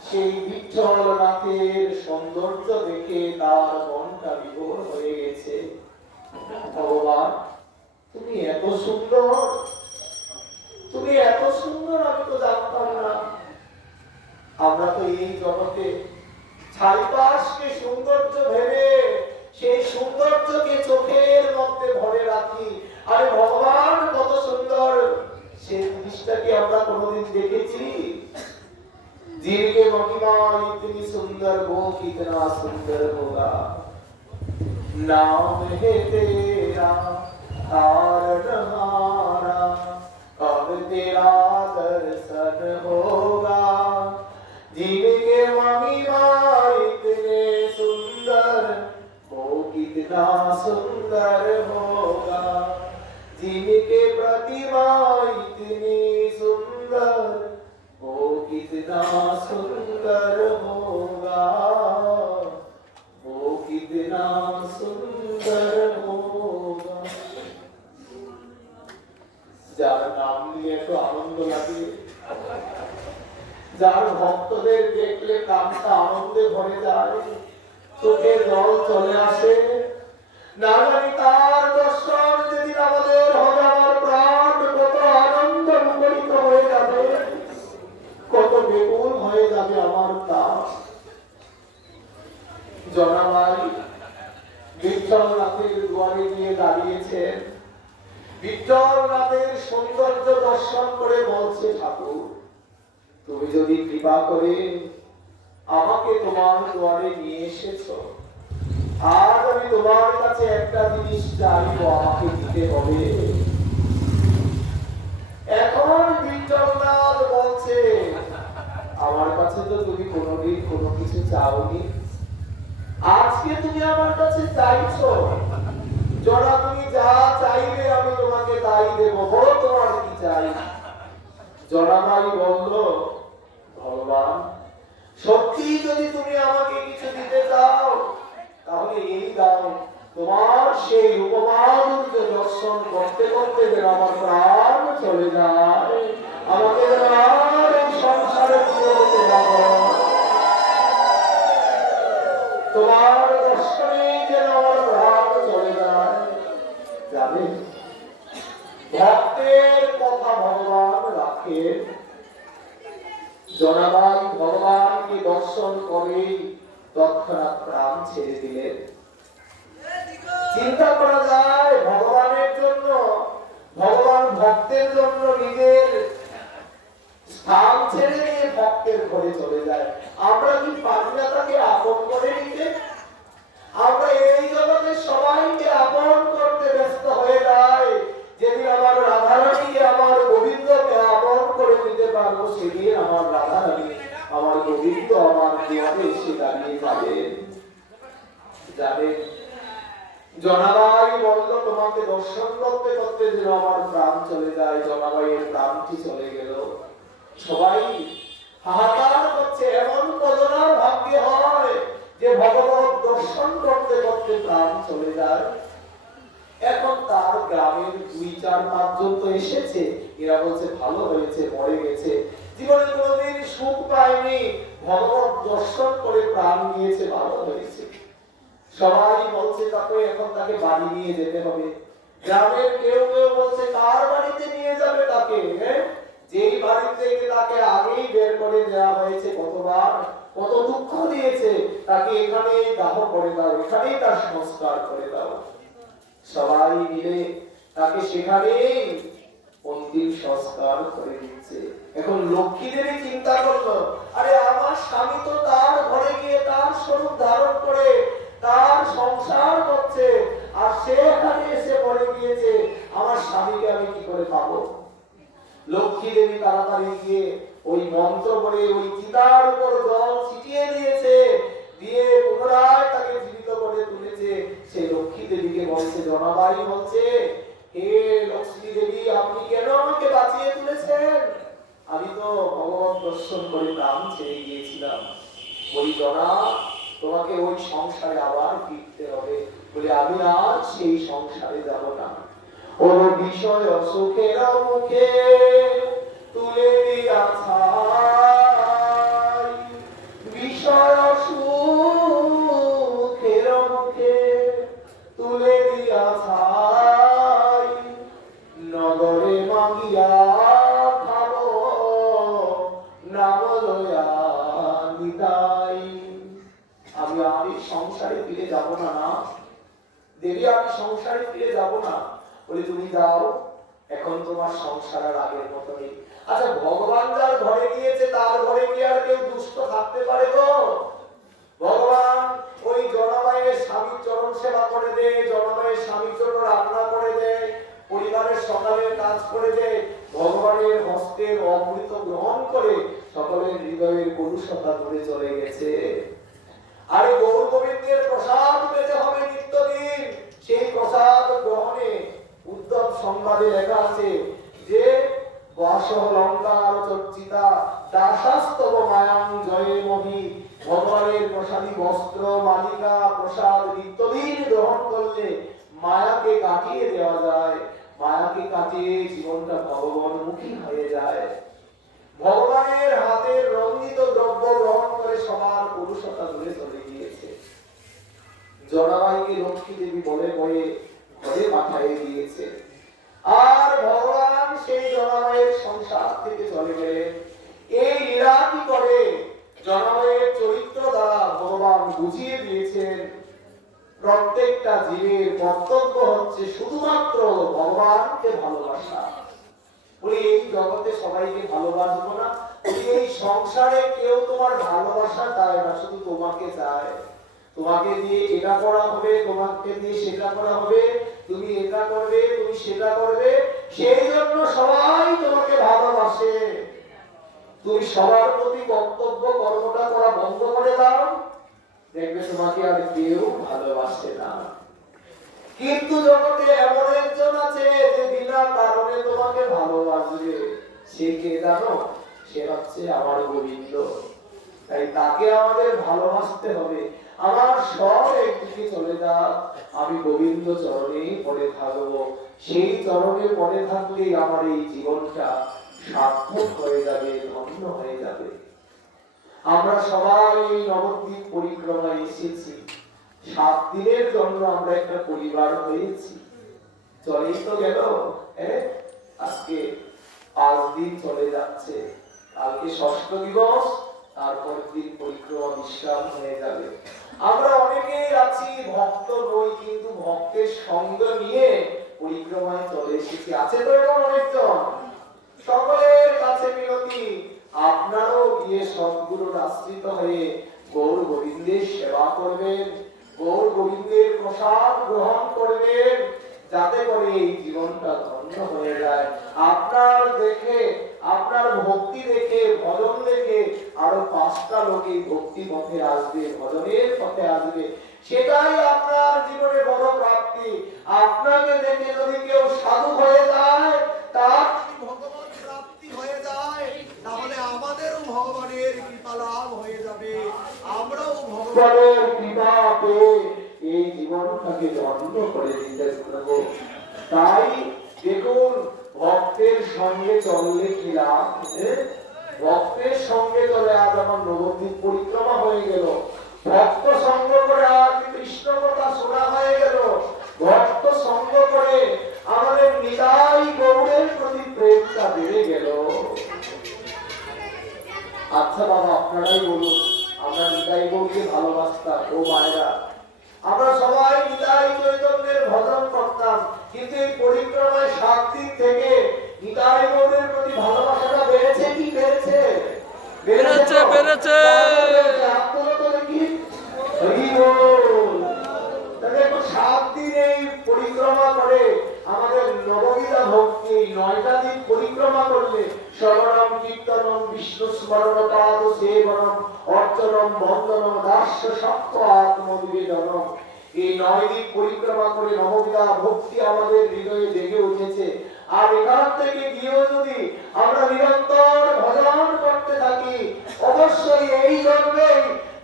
সেই বিঠ্ঠলনাথের সৌন্দর্য দেখে তার মনটা বিভোর হয়ে গেছে। ভগবান তুমি এত সুন্দর, তুমি এত সুন্দর, আমি তো জানতাম না। আমরা তো এই জগতে চারিপাশকে সৌন্দর্য ভেবে সেই সৌন্দর্যকে চোখের মধ্যে ভরে রাখি, আরে ভগবান কত সুন্দর, সেই জিনিসটাকে আমরা কোনোদিন দেখেছি? जिनके महिमा इतनी सुंदर वो कितना सुंदर होगा, नाम है तेरा तारनहारा, कब तेरा दर्शन होगा। जिनके महिमा इतने सुंदर वो कितना सुंदर होगा, जिनके प्रतिमा इतनी सुंदर वो कितना सुंदर होगा, वो कितना सुंदर होगा। যার নাম নিয়ে তো আনন্দ লাগে, যার ভক্তদের দেখলে প্রাণটা আনন্দে ভরে যায়, চোখে জল চলে আসে। না জানি তার দর্শন যেদিন আমাদের হবে, আমার প্রাণ কত আনন্দ মুখরিত হয়ে যাবে, কত বেকুল হয়ে যাবে আমার প্রাণ। জনাবাই বিঠ্ঠলনাথের দুয়ারে গিয়ে দাঁড়িয়েছেন। বিঠ্ঠলনাথের সৌন্দর্য দর্শন করে বলছে, ঠাকুর তুমি যদি কৃপা করে আমাকে আমাকে তোমার দুয়ারে নিয়ে এসেছো। আজ আমি তোমার কাছে একটা জিনিস চাইবো, আমাকে দিতে হবে। এখন বিদ্যানাথ বলছে, আমার কাছে তো তুমি কোনোদিন কোনো কিছু চাওনি, আজকে তুমি আমার কাছে চাইছো। জনা তুমি যা চাইবে আমি তোমাকে তাই দেবো, বলো তোমার কি চাই। জনাভাই বলল, ভগবান সত্যি যদি তুমি আমাকে কিছু দিতে চাও তাহলে এই দাও, তোমার সেই উপমাধুর্য দর্শন করতে করতে যেন আমার প্রাণ চলে যায়, আমাকে যেন আর এই সংসারে ফিরে যেতে না হয়। তোমার দর্শনে যেন আমার প্রাণ চলে যায়। যাবে ভক্তের কথা ভগবান রাখে। জনাবাই ভগবানকে দর্শন করে তৎক্ষণাৎ প্রাণ ছেড়ে দিলেন। চিন্তা করা যায় ভগবানের জন্য, ভগবান ভক্তের জন্য নিজের স্থান ছেড়ে দিয়ে ভক্তের ঘরে চলে যায়। আমরা কি পারি না তাকে আপন করে নিতে? আমরা এই জগতে সবাইকে আপন করতে ব্যস্ত হয়ে যাই। যেদিন আমার রাধারানীকে, আমার গোবিন্দকে আপন করে নিতে পারবো, সেদিন আমার রাধারানী, আমার গোবিন্দ আমার দুয়ারে এসে দাঁড়িয়ে যাবে। জনাবাই বলল, তোমাকে দর্শন করতে করতে যেন আমার প্রাণ চলে যায়। জনাবাইয়ের প্রাণটি চলে গেল। সবাই হাহাকার করছে, এমন কজনার ভাগ্যে হয় যে ভগবত দর্শন করতে করতে প্রাণ চলে যায়। এখন তার গ্রামের 2-4-5 জন তো এসেছে, এরা বলছে ভালো হয়েছে, মরে গেছে, জীবনে কোনোদিন সুখ পায়নি, ভগবত দর্শন করে প্রাণ নিয়েছে, ভালো হয়েছে। সবাই বলছে তাকে এখন তাকে বাড়ি নিয়ে যেতে হবে। গ্রামের কেউ কেউ বলছে কার বাড়িতে নিয়ে যাবে তাকে, যেই বাড়ি থেকে তাকে আগেই বের করে দেওয়া হয়েছে, কতবার কত দুঃখ দিয়েছে, তাকে এখানেই দাহ করে দাও, এখানেই তার সংস্কার করে দাও। সবাই মিলে তাকে সেখানেই অন্তিম সংস্কার করে দিচ্ছে। এখন লক্ষ্মী দেবী চিন্তা করলো, আরে আমার স্বামী তো তার ঘরে গিয়ে তার স্বরূপ ধারণ করে তার সংসার করছে, আর সে এখানে এসে মরে গিয়েছে, আমার স্বামীকে আমি কি করে পাবো? লক্ষ্মী দেবী তাড়াতাড়ি গিয়ে ওই মন্ত্র বলে ওই চিতার উপর জল ছিটিয়ে দিয়েছে, দিয়ে পুনরায় তাকে জীবিত করে তুলেছে। সেই লক্ষ্মী দেবীকে বলছে, জনাবাই বলছে, হে লক্ষ্মী দেবী, আপনি কেন আমাকে বাঁচিয়ে তুলেছেন? আমি তো ভগবান দর্শন করে প্রাণ ছেড়ে গিয়েছিলাম। ওই জনা, তোমাকে ওই সংসারে আবার ফিরতে হবে। বলে আমি আর সেই সংসারে যাব না। ও বিষয় সুখের মুখে তুলে দিয়া ছাই, বিষয় সুখের মুখে তুলে দিয়া ছাই, নগরে মাগিয়া খাবো নাম লয়া নিতাই। আমি আর এই সংসারে ফিরে যাব না। দেবী, আমি সংসারে ফিরে যাব না। বলে তুমি যাও, এখন তোমার সংসার আর আগের মতো নেই। আচ্ছা, ভগবান যার ঘরে গিয়েছে তার ঘরে কি আর কেউ দুষ্ট থাকতে পারে গো? ভগবান ওই জনাবাইয়ের স্বামীর চরণ সেবা করে দেয়, জনাবাইয়ের স্বামীর জন্য রান্না করে দেয়, পরিবারের সকালের কাজ করে দেয়, ভগবানের হস্তের অমৃত গ্রহণ করে সকলের হৃদয়ের কলুষতা দূরে চলে গেছে। আরে গৌর গোবিন্দের প্রসাদ পেতে হবে নিত্যদিন। সেই প্রসাদ গ্রহণে উদ্ধব সংবাদে লেখা আছে যে বাসলঙ্কার চর্চিতা দাসাস্তব মায়াং জয়ে মহি, ভগবানের প্রসাদী বস্ত্র মালিকা প্রসাদ নিত্যদিন গ্রহণ করলে মায়াকে কাটিয়ে দেওয়া যায়, মায়াকে কাটিয়ে জীবনটা ভগবানমুখী হয়ে যায়। ভগবানের হাতের রঞ্জিত দ্রব্য গ্রহণ করে সবার পুরুষতা দূরে চলে গিয়েছে। জনাবাইকে লক্ষ্মী দেবী বলে বয়ে ঘরে পাঠিয়ে দিয়েছে। আর ভগবান সেই জনাবাইয়ের সংসার থেকে চলে গেলেন। এই লীলা কি করে জনাবাইয়ের চরিত্র দ্বারা ভগবান বুঝিয়ে দিয়েছেন। প্রত্যেকটা জীবের কর্তব্য হচ্ছে শুধুমাত্র ভগবানকে ভালোবাসা। বলি এই জগতে সবাইকে ভালোবাসবো না, এই সংসারে কেউ তোমার ভালোবাসা চায় না, শুধু তোমাকে চায়, তোমাকে দিয়ে এটা করা হবে, তোমাকে দিয়ে সেটা করা হবে, তুমি এটা করবে, তুমি সেটা করবে, সেই জন্য সবাই তোমাকে ভালোবাসে। তুমি সবার প্রতি কর্তব্য কর্মটা করা বন্ধ করে দাও, দেখবে তোমাকে আর কেউ ভালোবাসে না। কিন্তু জগতে এমন একজন আছে যে বিনা কারণে তোমাকে ভালোবাসবে, সে কে জানো? সে হচ্ছে আমার গোবিন্দ। তাই তাকে আমাদের ভালোবাসতে হবে। আমার সব একদিকে চলে যা, আমি গোবিন্দ চরণে পড়ে থাকবো। সেই চরণে পড়ে থাকলেই আমার এই জীবনটা সার্থক হয়ে যাবে, ধন্য হয়ে যাবে। আমরা সবাই এই নবদ্বীপ পরিক্রমায় এসেছি, 7 দিনের জন্য আমরা একটা পরিবার হয়েছি। চলেই তো গেল, আজকে 5 দিন চলে যাচ্ছে, কালকে ষষ্ঠ দিবস, তারপর দিন পরিক্রমা বিশ্রাম হয়ে যাবে। আমরা অনেকেই আছি ভক্ত নই, কিন্তু ভক্তের সঙ্গ নিয়ে পরিক্রমায় চলে এসেছি। আছে তো এমন অনেকজন। সকলের কাছে বিনতি, আপনারও গিয়ে সদ্গুরুর আশ্রিত হয়ে গৌর গোবিন্দের সেবা করবেন, গৌর গোবিন্দের প্রসাদ গ্রহণ করবেন, যাতে করে এই জীবনটা ধন্য হয়ে যায়। আপনার দেখে, আপনার ভক্তি দেখে, ভজন দেখে আরো 5টা লোকে ভক্তি পথে আসবে, ভজনের পথে আসবে। সেটাই আপনার জীবনে বড় প্রাপ্তি। আপনাকে দেখে যদি কেউ সাধু হয়ে যায়, তার ভগবান প্রাপ্তি হয়ে যায়, তাহলে আমাদেরও ভগবানের কৃপা লাভ হয়ে যাবে। আমরাও ভগবানের কৃপা পেয়ে এই জীবনটাকে ধন্য করে দিতে পারবো। তাই দেখুন, ভক্তের সঙ্গে চললে কি লাভ? ভক্তের সঙ্গে চলে আজ আমার নবদ্বীপ পরিক্রমা হয়ে গেল, ভক্ত সঙ্গ করে আজ কৃষ্ণ কথা শোনা হয়ে গেল, ভক্ত সঙ্গ করে আমাদের নিতাই গৌরের প্রতি প্রেমটা বেড়ে গেল। আচ্ছা বাবা, আপনারাই বলুন, আমরা নিতাই গৌরকে ভালোবাসতাম, ও মায়েরা, আমরা সবাই নিতাই চৈতন্যের ভজন করতাম, কিন্তু এই পরিক্রমায় 7 দিন থেকে নিতাই গৌরের প্রতি ভালোবাসাটা বেড়েছে কি বেড়েছে? বেড়েছে, বেড়েছে। আপনারা তো দেখি হরি বল। তাহলে 7 দিন এই পরিক্রমা করে আমাদের নববিধা ভক্তি, 9টা দিন পরিক্রমা করলে শ্রবণম কীর্তনম বিষ্ণু স্মরণ পাদ সেবনম অর্চনম বন্দনম দাস্য সত্য আত্মনিবেদনম, এই 9 দিন পরিক্রমা করে নববিধা ভক্তি আমাদের হৃদয়ে জেগে উঠেছে। আর এখান থেকে গিয়েও যদি আমরা নিরন্তর ভজন করতে থাকি, অবশ্যই এই জন্মে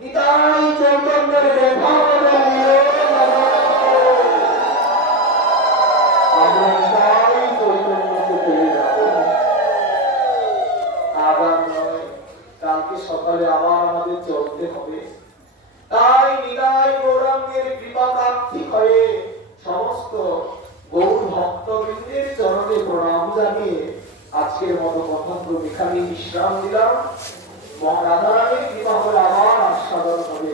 নিতাই চৈতন্যের দেখা হবে। আমরা নিতাই চৈতন্যকে পেয়ে যাব। আগাম নয়, কালকে সকালে আবার আমাদের চলতে হবে। তাই নিতাই গৌরাঙ্গের কৃপা প্রার্থী হয়ে সমস্ত গৌর ভক্তবৃন্দের চরণে প্রণাম জানিয়ে আজকের মতো কথাগুলো এখানে বিশ্রাম দিলাম। রাধারানীর কৃপা করে আবার আস্বাদন হবে।